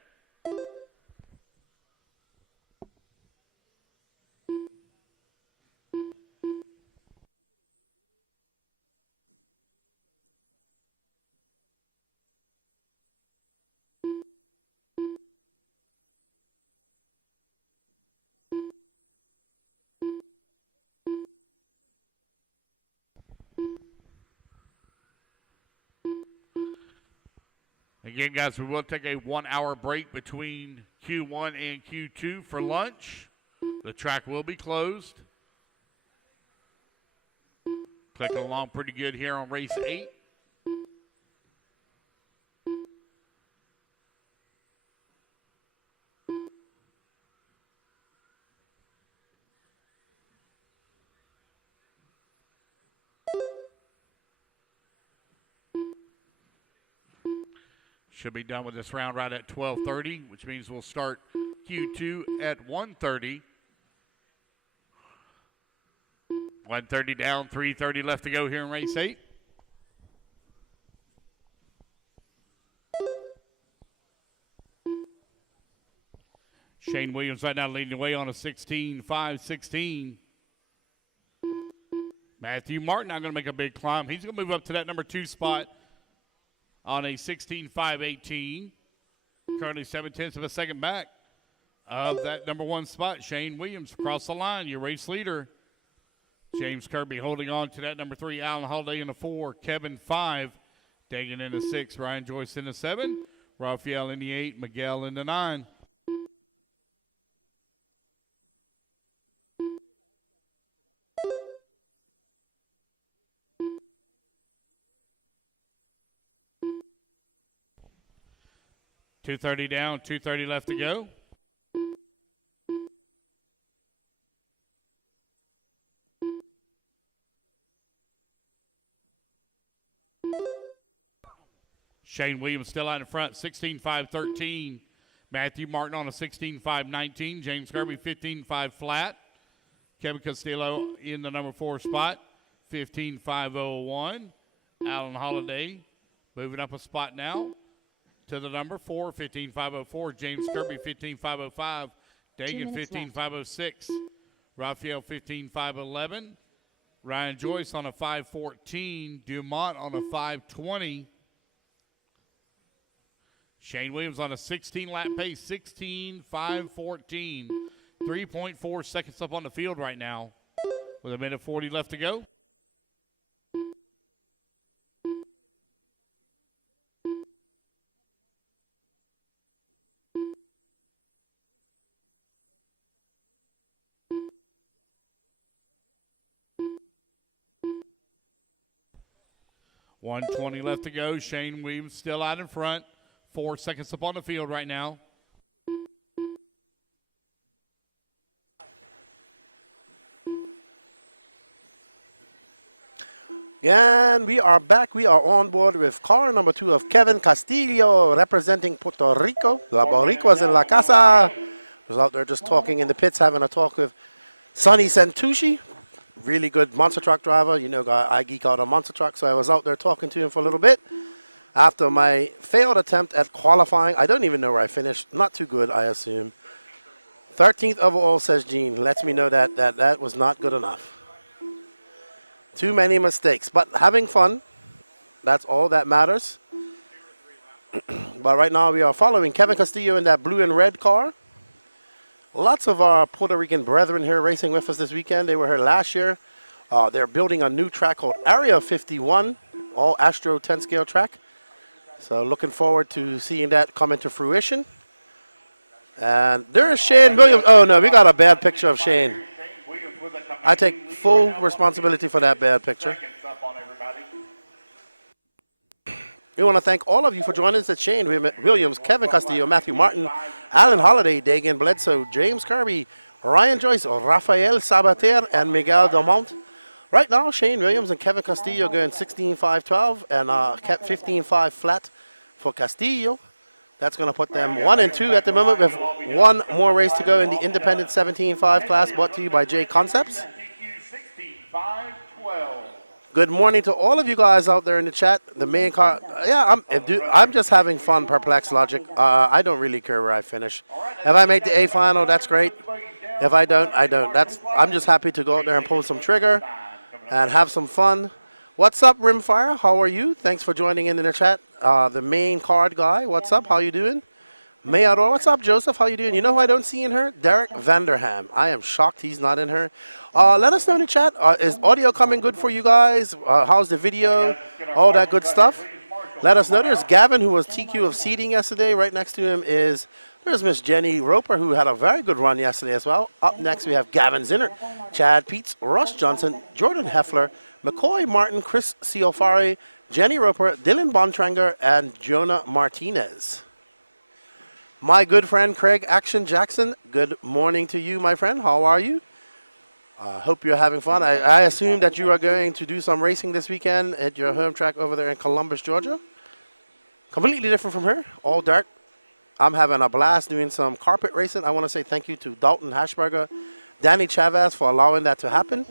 Again, guys, we will take a 1-hour break between Q1 and Q2 for lunch. The track will be closed. Clicking along pretty good here on race 8. Should be done with this round right at 12:30, which means we'll start Q2 at 1:30. 1:30 down, 3:30 left to go here in race 8. Shane Williams right now leading the way on a 16.516. Matthew Martin now going to make a big climb. He's going to move up to that number 2 spot on a 16.518. Currently 7/10 of a second back of that number 1 spot. Shane Williams across the line, your race leader. James Kirby holding on to that number 3. Alan Holiday in the 4. Kevin 5. Dagan in the 6. Ryan Joyce in the 7. Raphael in the 8. Miguel in the 9. $2:30 down, 2:30 left to go. Shane Williams still out in front, 16.513. Matthew Martin on a 16.519. James Kirby, 15.5 flat. Kevin Castillo in the number 4 spot, 15.501. Alan Holiday moving up a spot now to the number 4, 15.504. James Kirby, 15.505. Dagan, 15.506. Raphael, 15.511. Ryan Joyce on a 5.14. Dumont on a 5.20. Shane Williams on a 16-lap pace, 16.514. 3.4 seconds up on the field right now with a minute 40 left to go. .120 left to go. Shane Williams still out in front. 4 seconds up on the field right now. And we are back. We are on board with car number 2 of Kevin Castillo representing Puerto Rico. La Boricuas in La Casa. Was out there just talking in the pits, having a talk with Sonny Santucci. Really good monster truck driver. You know, I geek out on monster trucks, so I was out there talking to him for a little bit. After my failed attempt at qualifying, I don't even know where I finished. Not too good, I assume. 13th overall, says Gene. Lets me know that was not good enough. Too many mistakes, but having fun, that's all that matters. But right now we are following Kevin Castillo in that blue and red car. Lots of our Puerto Rican brethren here racing with us this weekend. They were here last year. They're building a new track called Area 51, all Astro 10 scale track. So looking forward to seeing that come into fruition. And there's Shane Williams. Oh no, we got a bad picture of Shane. I take full responsibility for that bad picture. We want to thank all of you for joining us at Shane Williams, Kevin Castillo, Matthew Martin, Alan Holiday, Dagan Bledsoe, James Kirby, Ryan Joyce, Rafael Sabater, and Miguel Delmont. Right now, Shane Williams and Kevin Castillo going 16.512 and kept 15.5 flat for Castillo. That's going to put them 1 and 2 at the moment with one more race to go in the independent 17.5 class, brought to you by J Concepts. Good morning to all of you guys out there in the chat. The main car, yeah, I'm just having fun, Perplex Logic. I don't really care where I finish. If I make the A final, that's great. If I don't, I don't. I'm just happy to go out there and pull some trigger and have some fun. What's up, Rimfire? How are you? Thanks for joining in the chat. The main card guy, what's up? How you doing? Mayador, what's up, Joseph? How you doing? You know who I don't see in her? Derek Vanderham. I am shocked he's not in her. Let us know in the chat. Is audio coming good for you guys? How's the video? All that good stuff. Let us know. There's Gavin, who was TQ of seating yesterday. Right next to him there's Miss Jenny Roper, who had a very good run yesterday as well. Up next, we have Gavin Zinnert, Chad Peets, Russ Johnson, Jordan Heffler, McCoy Martin, Chris Ciofari, Jenny Roper, Dylan Bontranger, and Jonah Martinez. My good friend Craig Action Jackson, good morning to you, my friend. How are you? I hope you're having fun. I assume that you are going to do some racing this weekend at your home track over there in Columbus, Georgia. Completely different from her, all dirt. I'm having a blast doing some carpet racing. I want to say thank you to Dalton Hashberger, Danny Chavez for allowing that to happen.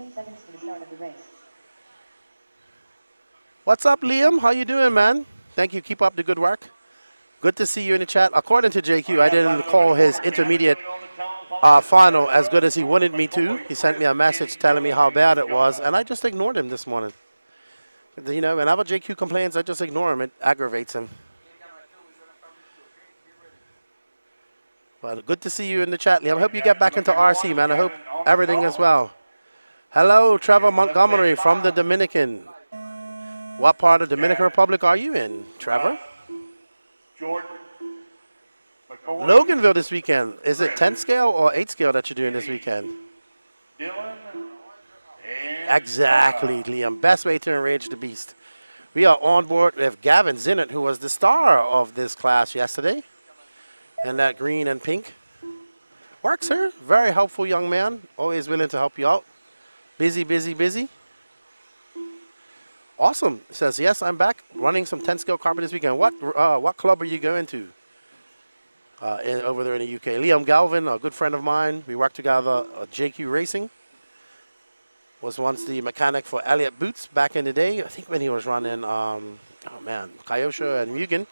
What's up, Liam? How you doing, man? Thank you. Keep up the good work. Good to see you in the chat. According to JQ, I didn't call his intermediate final as good as he wanted me to. He sent me a message telling me how bad it was, and I just ignored him this morning. You know, whenever JQ complains, I just ignore him. It aggravates him. But good to see you in the chat, Liam. I hope you get back into RC, man. I hope everything is well. Hello, Trevor Montgomery from the Dominican. What part of Dominican Republic are you in, Trevor? Jordan. Loganville this weekend. Is it 10 scale or 8 scale that you're doing this weekend? Dylan. Exactly, Liam. Best way to enrage the beast. We are on board with Gavin Zinnert, who was the star of this class yesterday. And that green and pink. Works here. Very helpful young man. Always willing to help you out. Busy, busy, busy. Awesome. Says, yes, I'm back running some 10 scale carpet this weekend. What club are you going to over there in the UK? Liam Galvin, a good friend of mine. We worked together at JQ Racing. Was once the mechanic for Elliott Boots back in the day. I think when he was running, Kyosho and Mugen.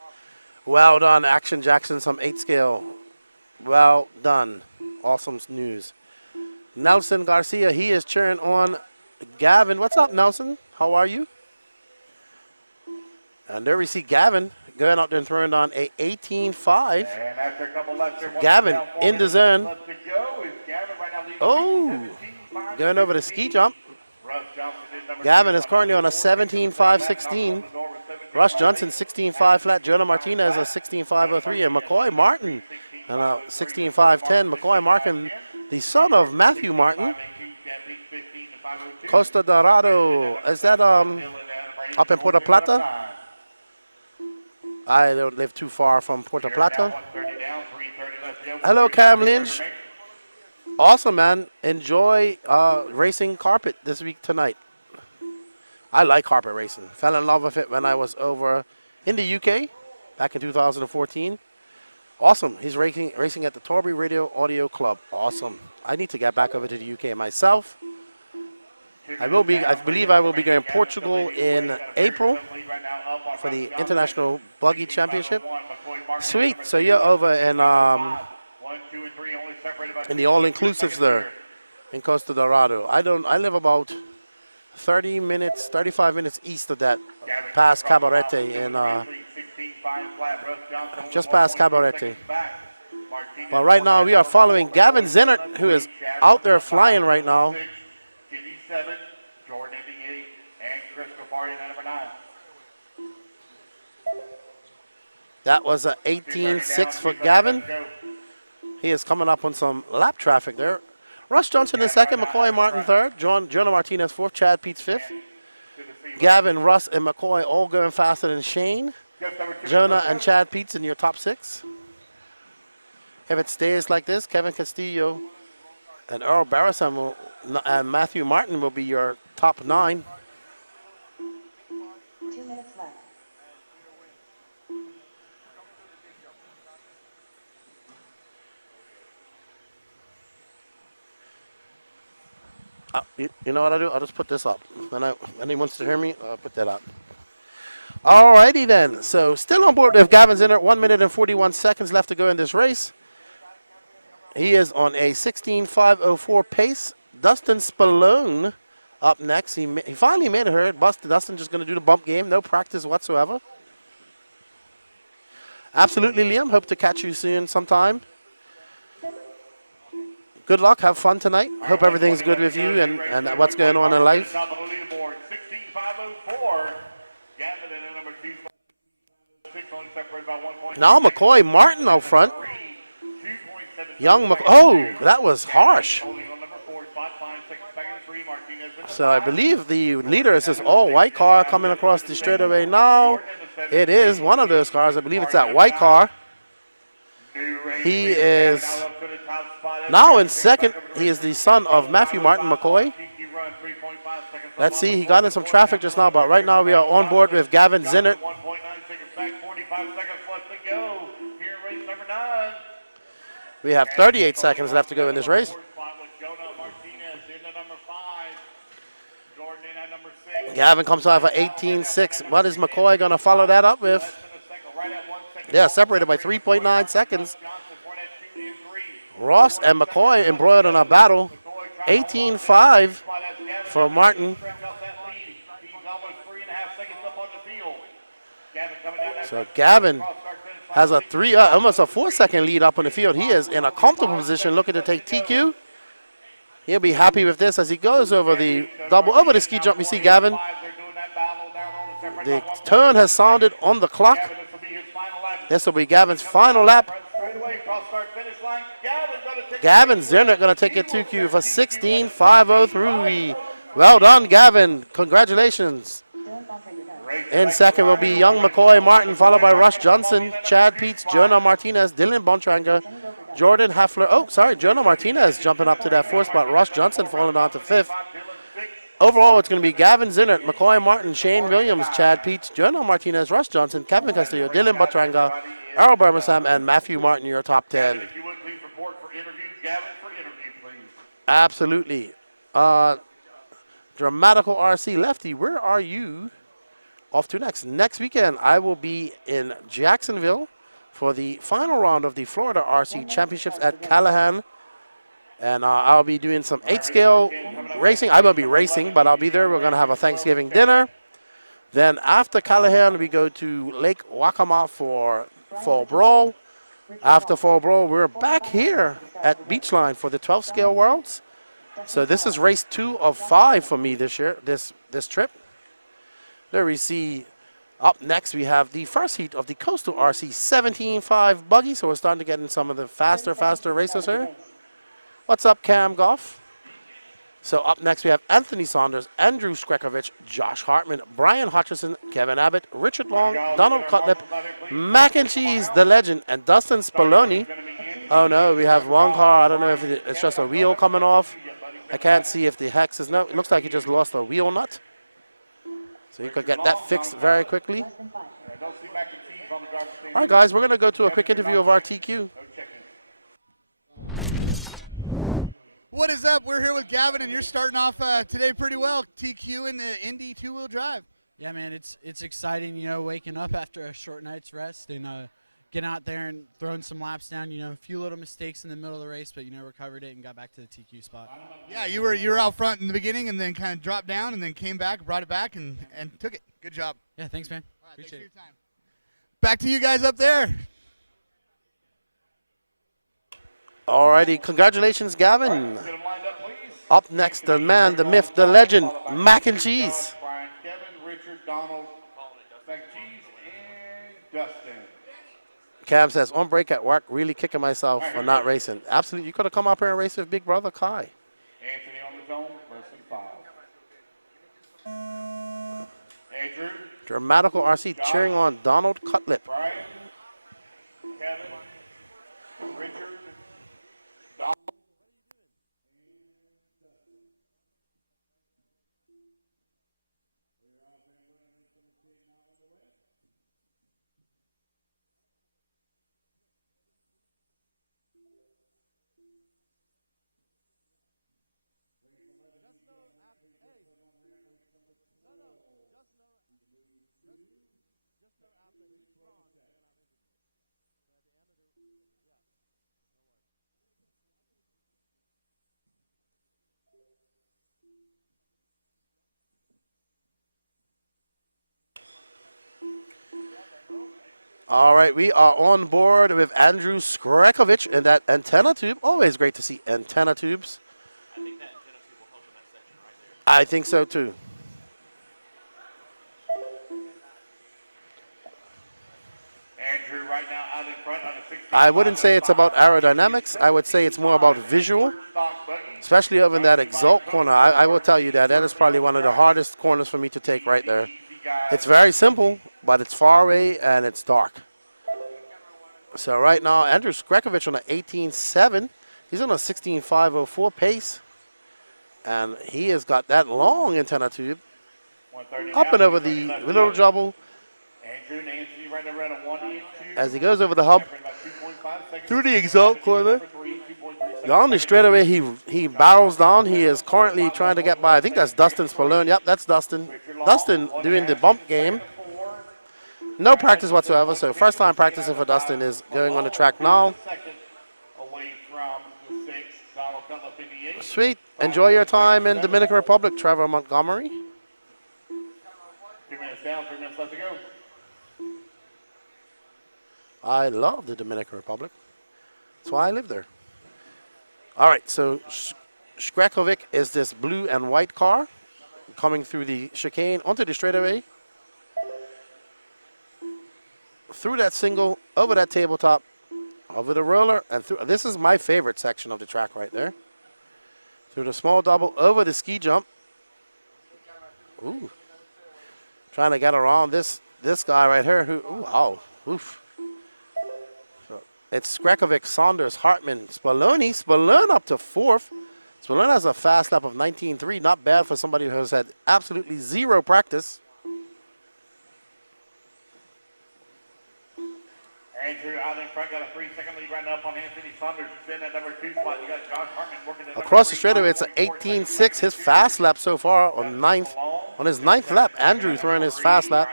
Well done, Action Jackson, some 8 scale. Well done. Awesome news. Nelson Garcia, he is cheering on Gavin. What's up, Nelson? How are you? And there we see Gavin going out there and throwing on a 18.5. And after a couple laps there, Gavin in the zone. left to go is Gavin right now leading Oh, 17.5. going over the ski jump. Russ Johnson in number Gavin 2, is currently on a 17.5.16. Rush Johnson 16.5 flat. Jonah Martinez a 16.503. And McCoy Martin and a 16.510. McCoy Martin, the son of Matthew Martin. Costa Dorado. Is that up in Puerto Plata? I don't live too far from Puerto Plata. Hello, Cam Lynch. Awesome, man. Enjoy racing carpet this week tonight. I like carpet racing. Fell in love with it when I was over in the UK back in 2014. Awesome. He's racing at the Torby Radio Audio Club. Awesome. I need to get back over to the UK myself. I believe I will be going to Portugal in April for the International Buggy Championship. Sweet. So you're over in the all-inclusives there in Costa Dorado. I live about 35 minutes east of that, past Cabarete just past Cabarete. But right now we are following Gavin Zinnert, who is out there flying right now. Jordan ending 8, and Chris Gafari in number 9. That was an 18.6 for Gavin. He is coming up on some lap traffic there. Russ Johnson in second, McCoy Martin third, Jonah Martinez fourth, Chad Peets fifth. Gavin, Russ, and McCoy all going faster than Shane. Jonah and Chad Peets in your top 6. If it stays like this, Kevin Castillo and Earl Barrison and Matthew Martin will be your top 9. 2 minutes left. You know what I'll do? I'll just put this up. When he wants to hear me, I'll put that up. Alrighty then. So still on board with Gavin Zinnert. 1 minute and 41 seconds left to go in this race. He is on a 16.504 pace. Dustin Spallone up next. He finally made it heard. Dustin just going to do the bump game. No practice whatsoever. Absolutely, Liam. Hope to catch you soon sometime. Good luck. Have fun tonight. Hope everything's good with you and what's going on in life. Now McCoy Martin out front. Oh, that was harsh. So I believe the leader is this all-white car coming across the straightaway now. It is one of those cars. I believe it's that white car. He is now in second. He is the son of Matthew Martin McCoy. Let's see. He got in some traffic just now, but right now we are on board with Gavin Zinnert. We have 38 seconds left to go in this race. Gavin comes out for 18.6. What is McCoy going to follow that up with? Yeah, separated by 3.9 seconds. Ross and McCoy embroiled in a battle. 18.5 for Martin. So Gavin has a almost a 4-second lead up on the field. He is in a comfortable position looking to take TQ. He'll be happy with this as he goes over the ski jump. We see Gavin. The turn has sounded on the clock. This will be Gavin's final lap. Gavin Zinnert going to take it 2Q for 16.503. Well done, Gavin. Congratulations. In second will be young McCoy Martin, followed by Rush Johnson, Chad Peets, Jonah Martinez, Dylan Bontranger, Jordan Heffler. Oh, sorry, Jonah Martinez jumping up to that 4th spot. Rush Johnson falling down to 5th. Overall, it's going to be Gavin Zinnert, McCoy Martin, Shane Williams, Chad Peets, Jonah Martinez, Russ Johnson, Kevin Castillo, Dylan Batranga, Earl Bermasam, and Matthew Martin, your top 10. If you would please report for interview. Gavin, for interview, please. Absolutely. Dramatical RC Lefty, where are you off to next? Next weekend, I will be in Jacksonville for the final round of the Florida RC Championships at Callahan. And I'll be doing some 8-scale racing. I won't be racing, but I'll be there. We're going to have a Thanksgiving dinner. Then after Callahan, we go to Lake Waccamaw for Fall Brawl. After Fall Brawl, we're back here at Beachline for the 12-scale Worlds. So this is race 2 of 5 for me this year, this trip. There we see, up next we have the first heat of the Coastal RC 17.5 buggy. So we're starting to get in some of the faster racers here. What's up, Cam Goff? So up next we have Anthony Saunders, Andrew Skrekovich, Josh Hartman, Brian Hutchison, Kevin Abbott, Richard Long, Donald Cutlip, Mac and Cheese, the legend, and Dustin Spallone. Oh no, we have one car. I don't know if it's just a wheel coming off. I can't see if the hex is no. It looks like he just lost a wheel nut. So you could get that fixed very quickly. All right, guys, we're going to go to a quick interview of our TQ. What is up? We're here with Gavin, and you're starting off today pretty well. TQ in the Indy two-wheel drive. Yeah, man, it's exciting, you know, waking up after a short night's rest and getting out there and throwing some laps down. You know, a few little mistakes in the middle of the race, but, you know, recovered it and got back to the TQ spot. Yeah, you were out front in the beginning and then kind of dropped down and then came back, brought it back, and took it. Good job. Yeah, thanks, man. All right, Appreciate thanks it. for your time. Back to you guys up there. All righty, congratulations, Gavin. Up next, the man, the myth, the legend, Mac and Cheese. Brian, Kevin, Richard, Donald, Mac Cheese, and Dustin. Cam says, on break at work, really kicking myself for not racing. Absolutely, you could have come up here and raced with Big Brother Kai. Anthony on the tone, versus 5. Andrew. Dramatical RC cheering on Donald Cutlip. Brian, Kevin, Richard, Donald. All right, we are on board with Andrew Skrekovich and that antenna tube. Always great to see antenna tubes. I think that antenna tube will help in that section right there. I think so too. Andrew right now out in front on the 16. I wouldn't say it's about aerodynamics. I would say it's more about visual, especially over in that exalt corner. I will tell you that is probably one of the hardest corners for me to take right there. It's very simple, but it's far away and it's dark. So right now, Andrew Skrekovich on an 18.7. He's on a 16.504 pace. And he has got that long antenna tube up and over the little double. As he goes over the hump, through the exalt corner. On the straightaway, he barrels down. He is currently trying to get by. I think that's Dustin Spallone. Yep, that's Dustin. Dustin doing the bump game. No practice whatsoever. So first time practicing for Dustin is going on the track now. Sweet. Enjoy your time in Dominican Republic, Trevor Montgomery. 2 minutes down, 3 minutes left to go. I love the Dominican Republic. That's why I live there. All right, so Skrekovic is this blue and white car coming through the chicane onto the straightaway. Through that single, over that tabletop, over the roller, and through. This is my favorite section of the track right there. Through the small double, over the ski jump. Ooh. Trying to get around this guy right here. Who? Ooh, wow. Oof. So it's Skrekovic, Saunders, Hartman, Spallone. Spallone up to 4th. Spallone has a fast lap of 19.3. Not bad for somebody who has had absolutely zero practice. Andrew out in front, got a 3-second lead right up on Anthony Saunders, who's in at number 2 spot. You got Josh Hartman working at Across the straightaway, it's an 18.6. His fast lap so far on his ninth lap. Andrew throwing his fast lap.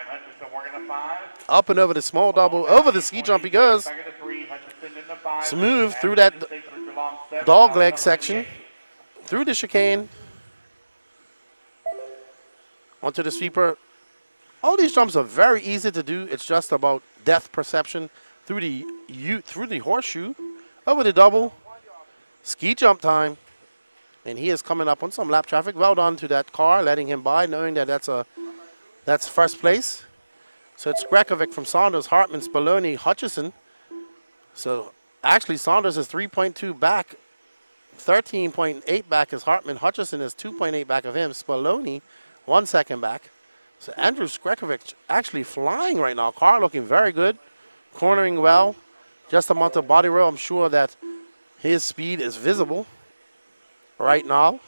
Up and over the small double, over the ski jump he goes. Smooth through that dog leg section, through the chicane, onto the sweeper. All these jumps are very easy to do. It's just about depth perception through the horseshoe, over the double, ski jump time, and he is coming up on some lap traffic. Well done to that car, letting him by, knowing that that's first place. So it's Grekovic from Saunders, Hartman, Spallone, Hutchison. So actually Saunders is 3.2 back, 13.8 back is Hartman. Hutchison is 2.8 back of him. Spallone 1 second back. So Andrew Skrekovic actually flying right now. Car looking very good, cornering well. Just a month of body roll. I'm sure that his speed is visible right now.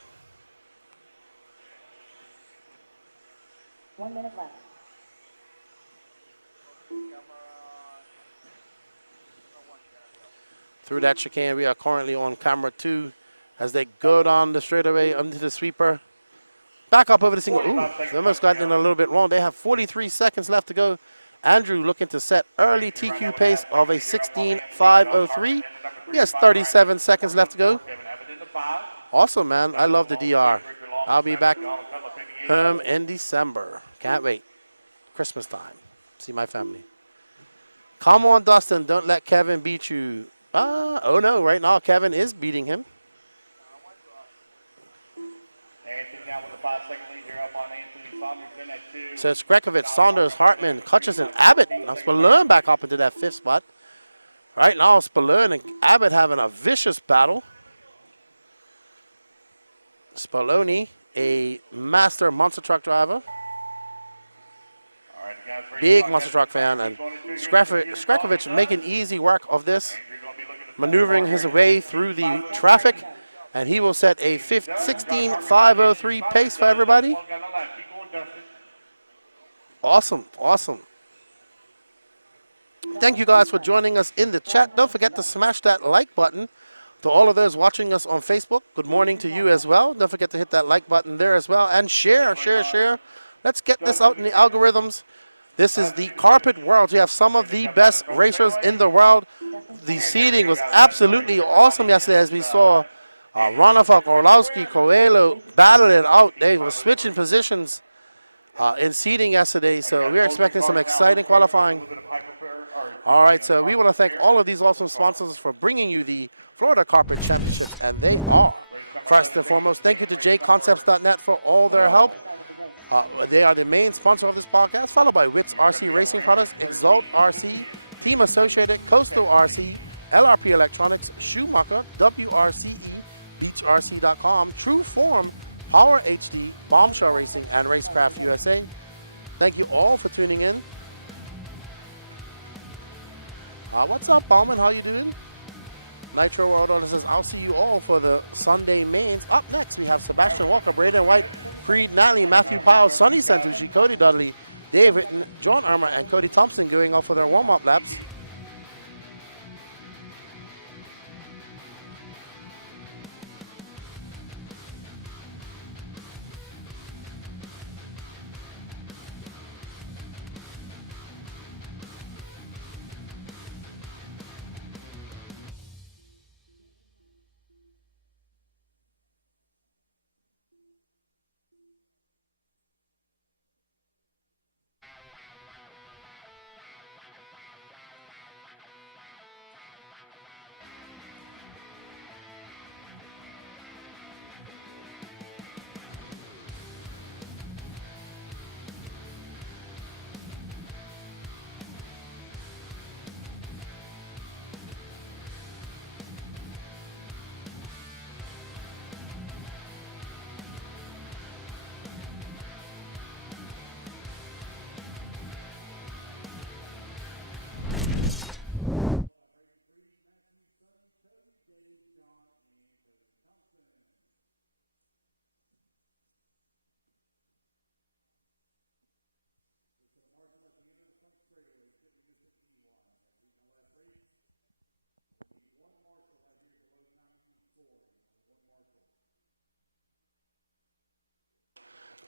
1 minute left. Through that chicane, we are currently on camera 2 as they go down the straightaway under the sweeper. Back up over the single. Ooh, they almost got in a little bit wrong. They have 43 seconds left to go. Andrew looking to set early TQ pace of a 16.503. He has 37 seconds left to go. Awesome, man. I love the DR. I'll be back home in December. Can't wait. Christmas time. See my family. Come on, Dustin. Don't let Kevin beat you. Oh, no. Right now, Kevin is beating him. So it's Grekovic, Saunders, Hartman, Hutchison, Abbott. Now Spallone back up into that 5th spot. Right now, Spallone and Abbott having a vicious battle. Spallone, a master monster truck driver. Big monster truck fan. And Skrekovic making easy work of this, maneuvering his way through the traffic. And he will set a 16.503 pace for everybody. Awesome, awesome. Thank you guys for joining us in the chat. Don't forget to smash that like button. To all of those watching us on Facebook, good morning to you as well. Don't forget to hit that like button there as well. And share. Let's get this out in the algorithms. This is the Carpet World. We have some of the best racers in the world. The seating was absolutely awesome yesterday as we saw Ronafalk, Orlowski, Coelho battle it out. They were switching positions in seating yesterday, so we're expecting some exciting qualifying. All right, so we want to thank all of these awesome sponsors for bringing you the Florida Carpet Championships, and they are. First and foremost, thank you to jconcepts.net for all their help. They are the main sponsor of this podcast, followed by WITS RC Racing Products, Exalt RC, Team Associated, Coastal RC, LRP Electronics, Schumacher, WRCE, BeachRC.com, True Form, Power HD, Bombshell Racing, and Racecraft USA. Thank you all for tuning in. What's up, Bauman? How you doing? Nitro World Order says, I'll see you all for the Sunday mains. Up next, we have Sebastian Walker, Braden White, Creed Nally, Matthew Powell, Sonny Santucci, Cody Dudley, Dave Witten, John Irmer, and Cody Thompson going off for their warm-up laps.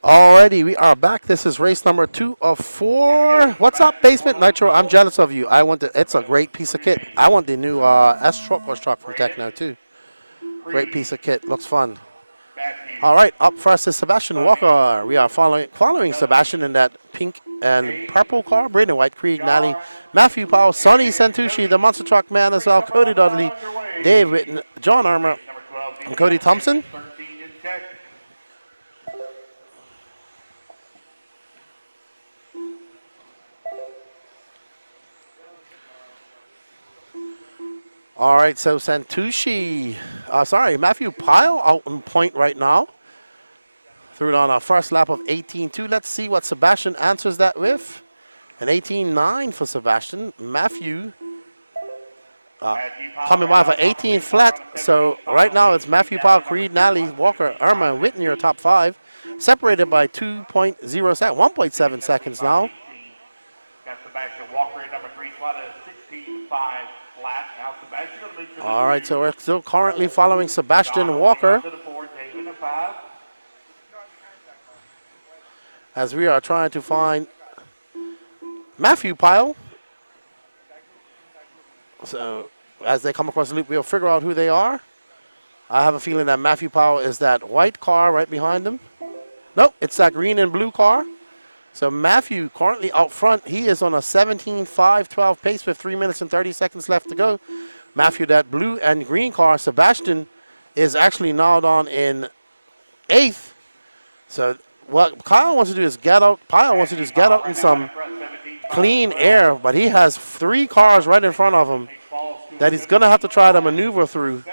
Alrighty, we are back. This is race number 2 of 4. What's up, Basement Nitro? I'm jealous of you. I want the. It's a great piece of kit. I want the new S Short truck from Techno too. Great piece of kit. Looks fun. All right, up first is Sebastian Walker. We are following Sebastian in that pink and purple car. Braden White, Krieg Nally, Matthew Powell, Sonny Santucci, the Monster Truck Man as well, Cody Dudley, Dave Witten, John Armour, and Cody Thompson. All right, so Santucci, Matthew Pyle out on point right now. Threw it on a first lap of 18.2. Let's see what Sebastian answers that with. An 18.9 for Sebastian. Matthew coming by for 18 flat. So right now it's Matthew Pyle, Creed, Nally, Walker, Irma, and Whitney are top 5. Separated by 1.7 seconds now. Got Sebastian Walker in number 3 slot at 16.5. All right, so we're still currently following Sebastian Walker as we are trying to find Matthew Pyle. So as they come across the loop, we'll figure out who they are. I have a feeling that Matthew Pyle is that white car right behind them. Nope, it's that green and blue car. So Matthew currently out front. He is on a 17.512 pace with 3 minutes and 30 seconds left to go. Matthew, that blue and green car. Sebastian is actually now on in 8th. So what Kyle wants to do is get out. Pyle wants to do is get out in some clean air, but he has 3 cars right in front of him that he's going to have to try to maneuver through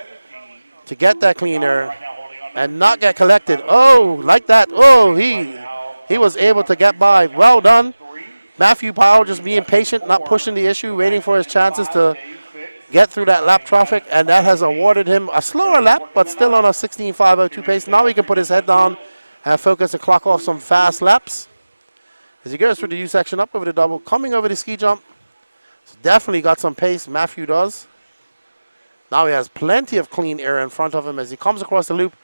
to get that clean air and not get collected. Oh, like that. Oh, he was able to get by. Well done. Matthew Powell just being patient, not pushing the issue, waiting for his chances to get through that lap traffic, and that has awarded him a slower lap, but still on a 16.502 pace. Now he can put his head down and focus and clock off some fast laps. As he goes through the U section, up over the double, coming over the ski jump. So definitely got some pace, Matthew does. Now he has plenty of clean air in front of him as he comes across the loop.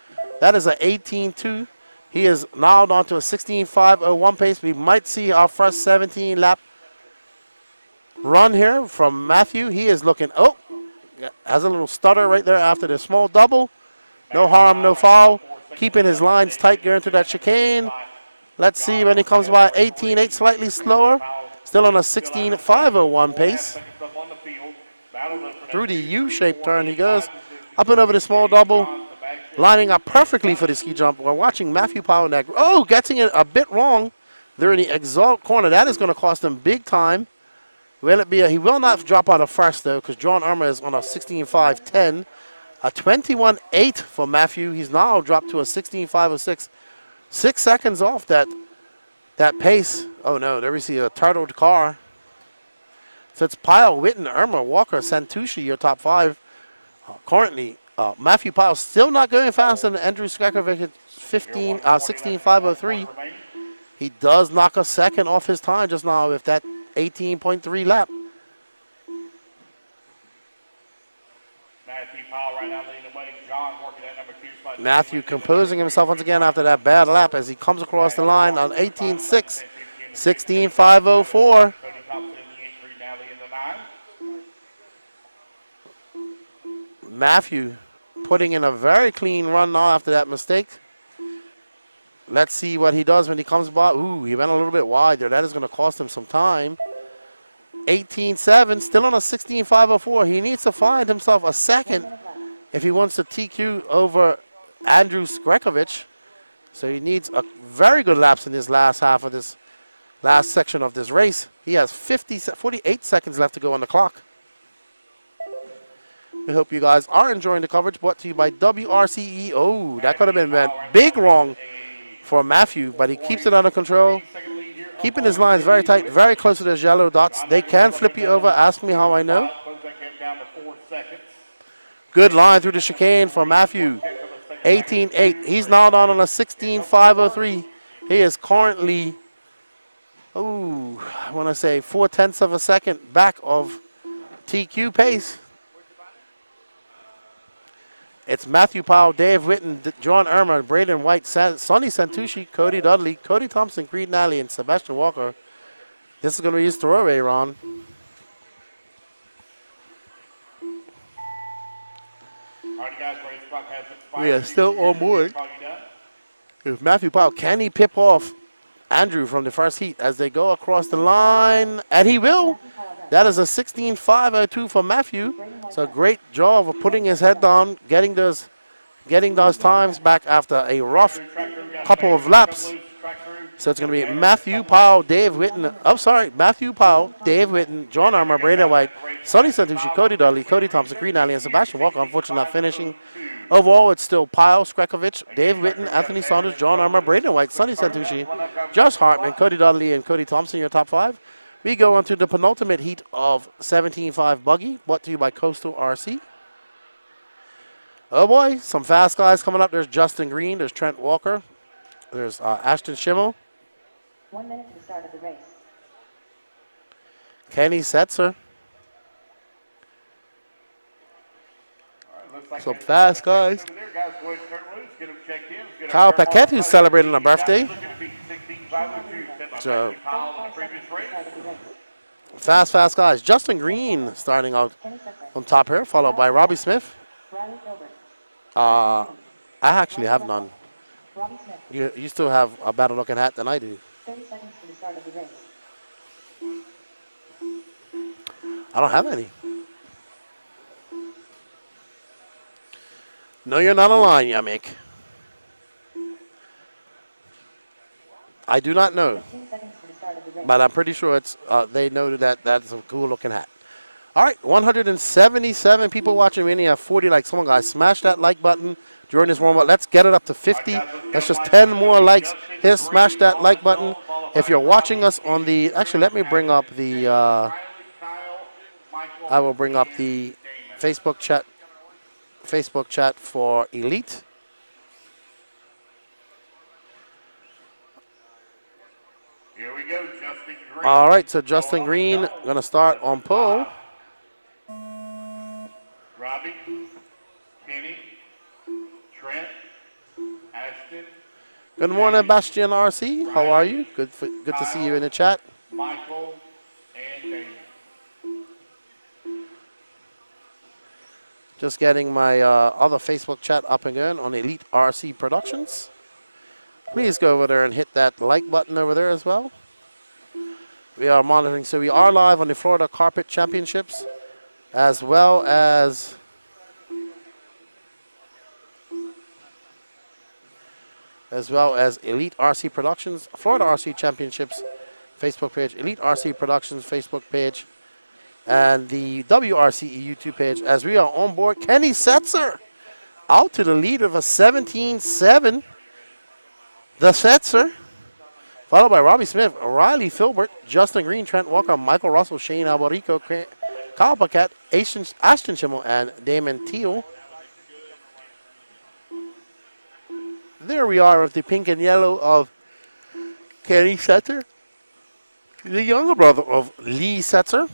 That is an 18.2. He is now down to a 16.501 pace. We might see our first 17 lap run here from Matthew. He is looking, has a little stutter right there after the small double. No harm, no foul. Keeping his lines tight going through that chicane. Let's see when he comes by 18.8, slightly slower. Still on a 16.501 pace. Through the U-shaped turn he goes. Up and over the small double. Lining up perfectly for the ski jump. We're watching Matthew Powell in that. Oh, getting it a bit wrong. They're in the exalt corner. That is going to cost him big time. Will it be he will not drop out of first, though, because John Irma is on a 16.510. A 21.8 for Matthew. He's now dropped to a 16.506. 6 seconds off that pace. Oh, no. There we see a turtled car. So it's Pyle, Witten, Irma, Walker, Santucci, your top 5. Currently, Matthew Pyle still not going faster than Andrew Skrackovic at 16.503. He does knock a second off his time just now with that 18.3 lap. Matthew Powell right now leading the way. John working at number 2 spot. Matthew composing himself once again after that bad lap as he comes across the line on 18.6, 16.504. Matthew putting in a very clean run now after that mistake. Let's see what he does when he comes by. Ooh, he went a little bit wide there. That is going to cost him some time. 18.7, still on a 16.504. He needs to find himself a second if he wants to TQ over Andrew Skrackovic. So he needs a very good laps in this last half of this last section of this race. He has 48 seconds left to go on the clock. We hope you guys are enjoying the coverage brought to you by WRCE. Oh, that could have been big wrong for Matthew, but he keeps it under control. Keeping his lines very tight, very close to those yellow dots. They can flip you over. Ask me how I know. Good line through the chicane for Matthew. 18.8. He's now down on a 16.503. He is currently, I want to say 0.4 of a second back of TQ pace. It's Matthew Powell, Dave Witten, John Irma, Braden White, Sonny Santucci, Cody Dudley, Cody Thompson, Creed Nally, and Sebastian Walker. This is going to be his throwaway, Ron. We are still on board. If Matthew Powell, can he pip off Andrew from the first heat as they go across the line? And he will. That is a 16.502 for Matthew. So great job of putting his head down, getting those times back after a rough couple of laps. So it's going to be Matthew Powell, Dave Witten. Oh, sorry, Matthew Powell, Dave Witten, John Armour, Braden White, Sonny Santucci, Cody Dudley, Cody Thompson, Creed Nally, and Sebastian Walker. Unfortunately, not finishing. Overall, it's still Powell, Skrekovich, Dave Witten, Anthony Saunders, John Armour, Braden White, Sonny Santucci, Josh Hartman, Cody Dudley, and Cody Thompson, your top 5. We go on to the penultimate heat of 17.5 buggy, brought to you by Coastal RC. Oh boy, some fast guys coming up. There's Justin Green, there's Trent Walker, there's Ashton Schimmel. 1 minute to the start of the race. Kenny Setzer. Some fast guys. Kyle Paquette, who's celebrating a birthday. So, fast guys. Justin Green starting out on top here, followed by Robbie Smith. I actually have none. You still have a better looking hat than I do. 30 seconds to the start of the race. I don't have any. No, you're not online, Yamik. I do not know. 15 seconds to the start of the race. But I'm pretty sure it's they know that that's a cool looking hat. All right, 177 people watching. We only have 40 likes. Come on, guys, smash that like button during this warm-up. Let's get it up to 50. That's just 10 more likes. Here, smash that like button. If you're watching us on the, actually, let me bring up the, I will bring up the Facebook chat for Elite. Here we go, Justin Green. All right, so Justin Green going to start on pole. Robbie, Kenny, Trent, Ashton. Good morning, Bastian RC. How are you? Good to see you in the chat. Michael and Damon. Just getting my other Facebook chat up and going on Elite RC Productions. Please go over there and hit that like button over there as well. We are monitoring, so we are live on the Florida Carpet Championships, as well as Elite RC Productions, Florida RC Championships Facebook page, Elite RC Productions Facebook page, and the WRCE YouTube page, as we are on board. Kenny Setzer out to the lead of a 17.7. The Setzer, followed by Robbie Smith, Riley Filbert, Justin Green, Trent Walker, Michael Russell, Shane Albarico, Kyle Paquette, Ashton Schimmel, and Damon Teal. There we are with the pink and yellow of Kenny Setzer, the younger brother of Lee Setzer.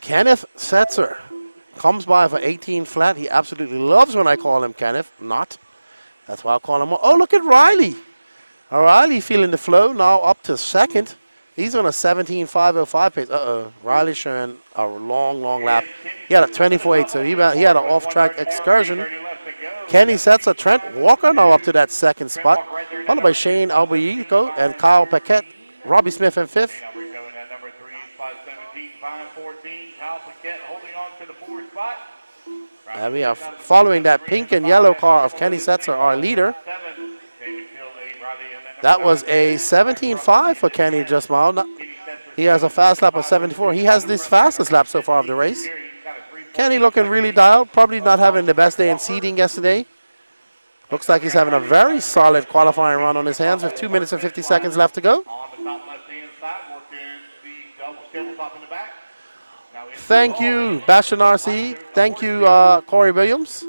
Kenneth Setzer comes by for 18 flat. He absolutely loves when I call him Kenneth, not. That's why I call him. Oh, look at Riley. Riley feeling the flow, now up to second. He's on a 17.505 pace. Riley's showing a long lap. He had a 24.8, so he had an off-track excursion. Kenny Setzer, Trent Walker now up to that second spot, followed by Shane Albarico and Kyle Paquette. Robbie Smith in fifth. And we are following that pink and yellow car of Kenny Setzer, our leader. That was a 17.5 for Kenny just now. He has a fast lap of 74. He has this fastest lap so far of the race. Kenny looking really dialed, probably not having the best day in seeding yesterday. Looks like he's having a very solid qualifying run on his hands with 2 minutes and 50 seconds left to go. Thank you, Bastion RC. Thank you, Corey Williams.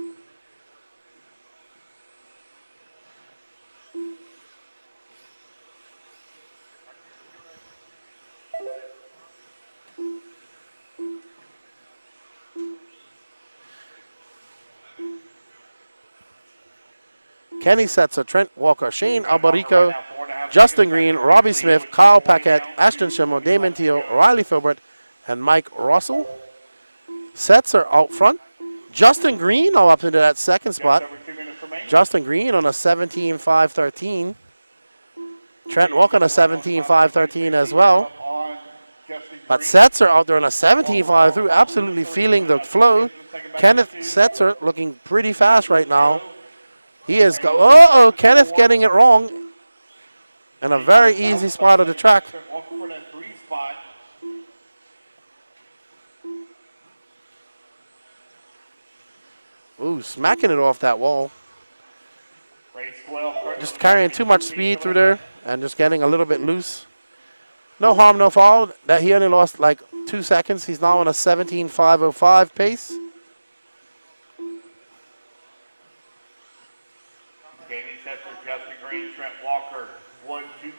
Kenny Setzer, Trent Walker, Shane Albarico, Justin Green, Robbie Smith, Kyle Paquette, Ashton Schimmel, Damon Teal, Riley Filbert, and Mike Russell. Setzer out front. Justin Green all up into that second spot. Justin Green on a 17.513. Trent Walker on a 17.513 as well. But Setzer out there on a 17.5 through, absolutely feeling the flow. Kenneth Setzer looking pretty fast right now. He is, Kenneth getting it wrong. And a very easy spot of the track. Ooh, smacking it off that wall. Just carrying too much speed through there and just getting a little bit loose. No harm, no foul. That he only lost like 2 seconds. He's now on a 17.505 pace. Gaming Setzer, Justin Green, Trent Walker, 1, 2, and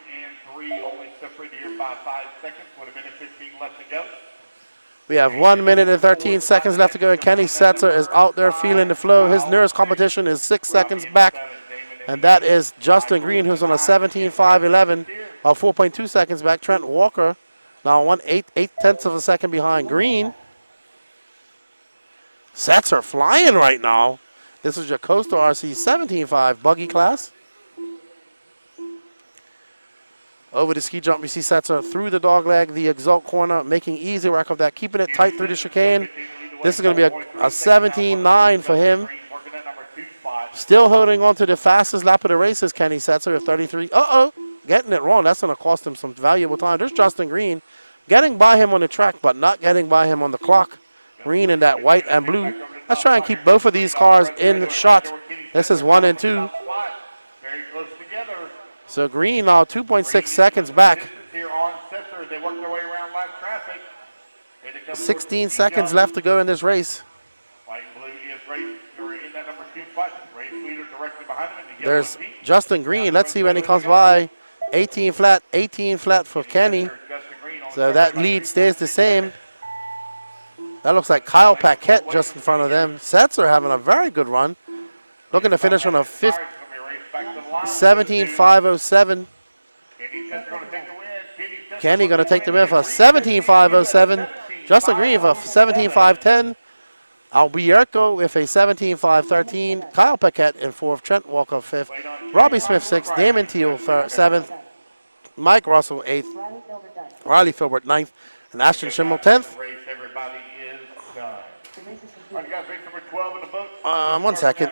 3, only separated here by 5 seconds with a minute 15 left to go. We have 1 minute and 13 seconds left to go, and Kenny Setzer is out there feeling the flow. His nearest competition is 6 seconds back, and that is Justin Green, who's on a 17.511, 4.2 seconds back. Trent Walker now 1/8 of a second behind Green. Setzer flying right now. This is your Coastal RC 17.5 buggy class. Over the ski jump, we see Setzer through the dog leg, the exalt corner, making easy work of that, keeping it tight through the chicane. This is going to be a 17.9 for him. Still holding on to the fastest lap of the race is Kenny Setzer at 33. Getting it wrong. That's going to cost him some valuable time. There's Justin Green getting by him on the track, but not getting by him on the clock. Green in that white and blue. Let's try and keep both of these cars in the shot. This is 1 and 2. So Green now 2.6 seconds back. 16 seconds left to go in this race. There's Justin Green. Let's see when he comes by. 18 flat for Kenny. So that lead stays the same. That looks like Kyle Paquette just in front of them. Setzer having a very good run. Looking to finish on a 17.507. Kenny going to take the win for 17.507. Justin Green for 17.510. Albuquerque with a 17.513. Kyle Paquette in 4th. Trent Walker 5th. Robbie Smith 6th. Damon Teal 7th. Mike Russell 8th. Riley Filbert 9th. And Ashton Schimmel 10th. 1 second.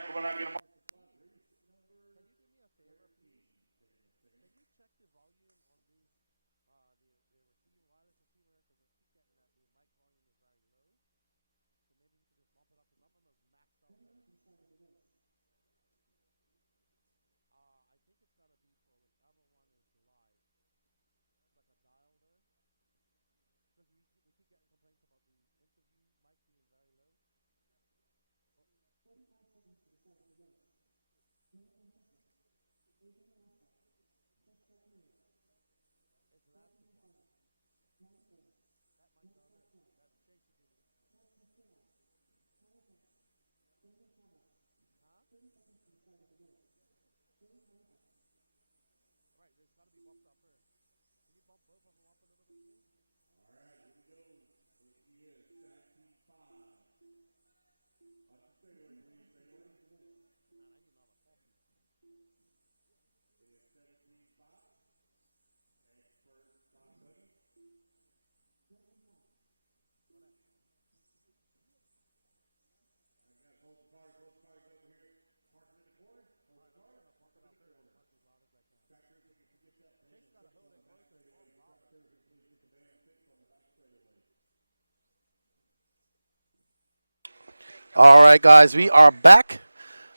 All right, guys, we are back.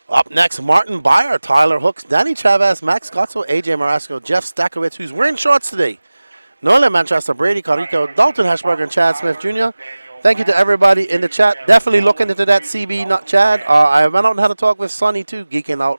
Up next, Martin Beyer, Tyler Hooks, Danny Chavez, Max Gotzel, AJ Marasco, Jeff Stakowitz, who's wearing shorts today. Nolan Manchester, Brady Carico, Dalton Hashberger, and Chad Smith Jr. Thank you to everybody in the chat. Definitely look into that CB, not Chad. I went out and had a talk with Sonny, too, geeking out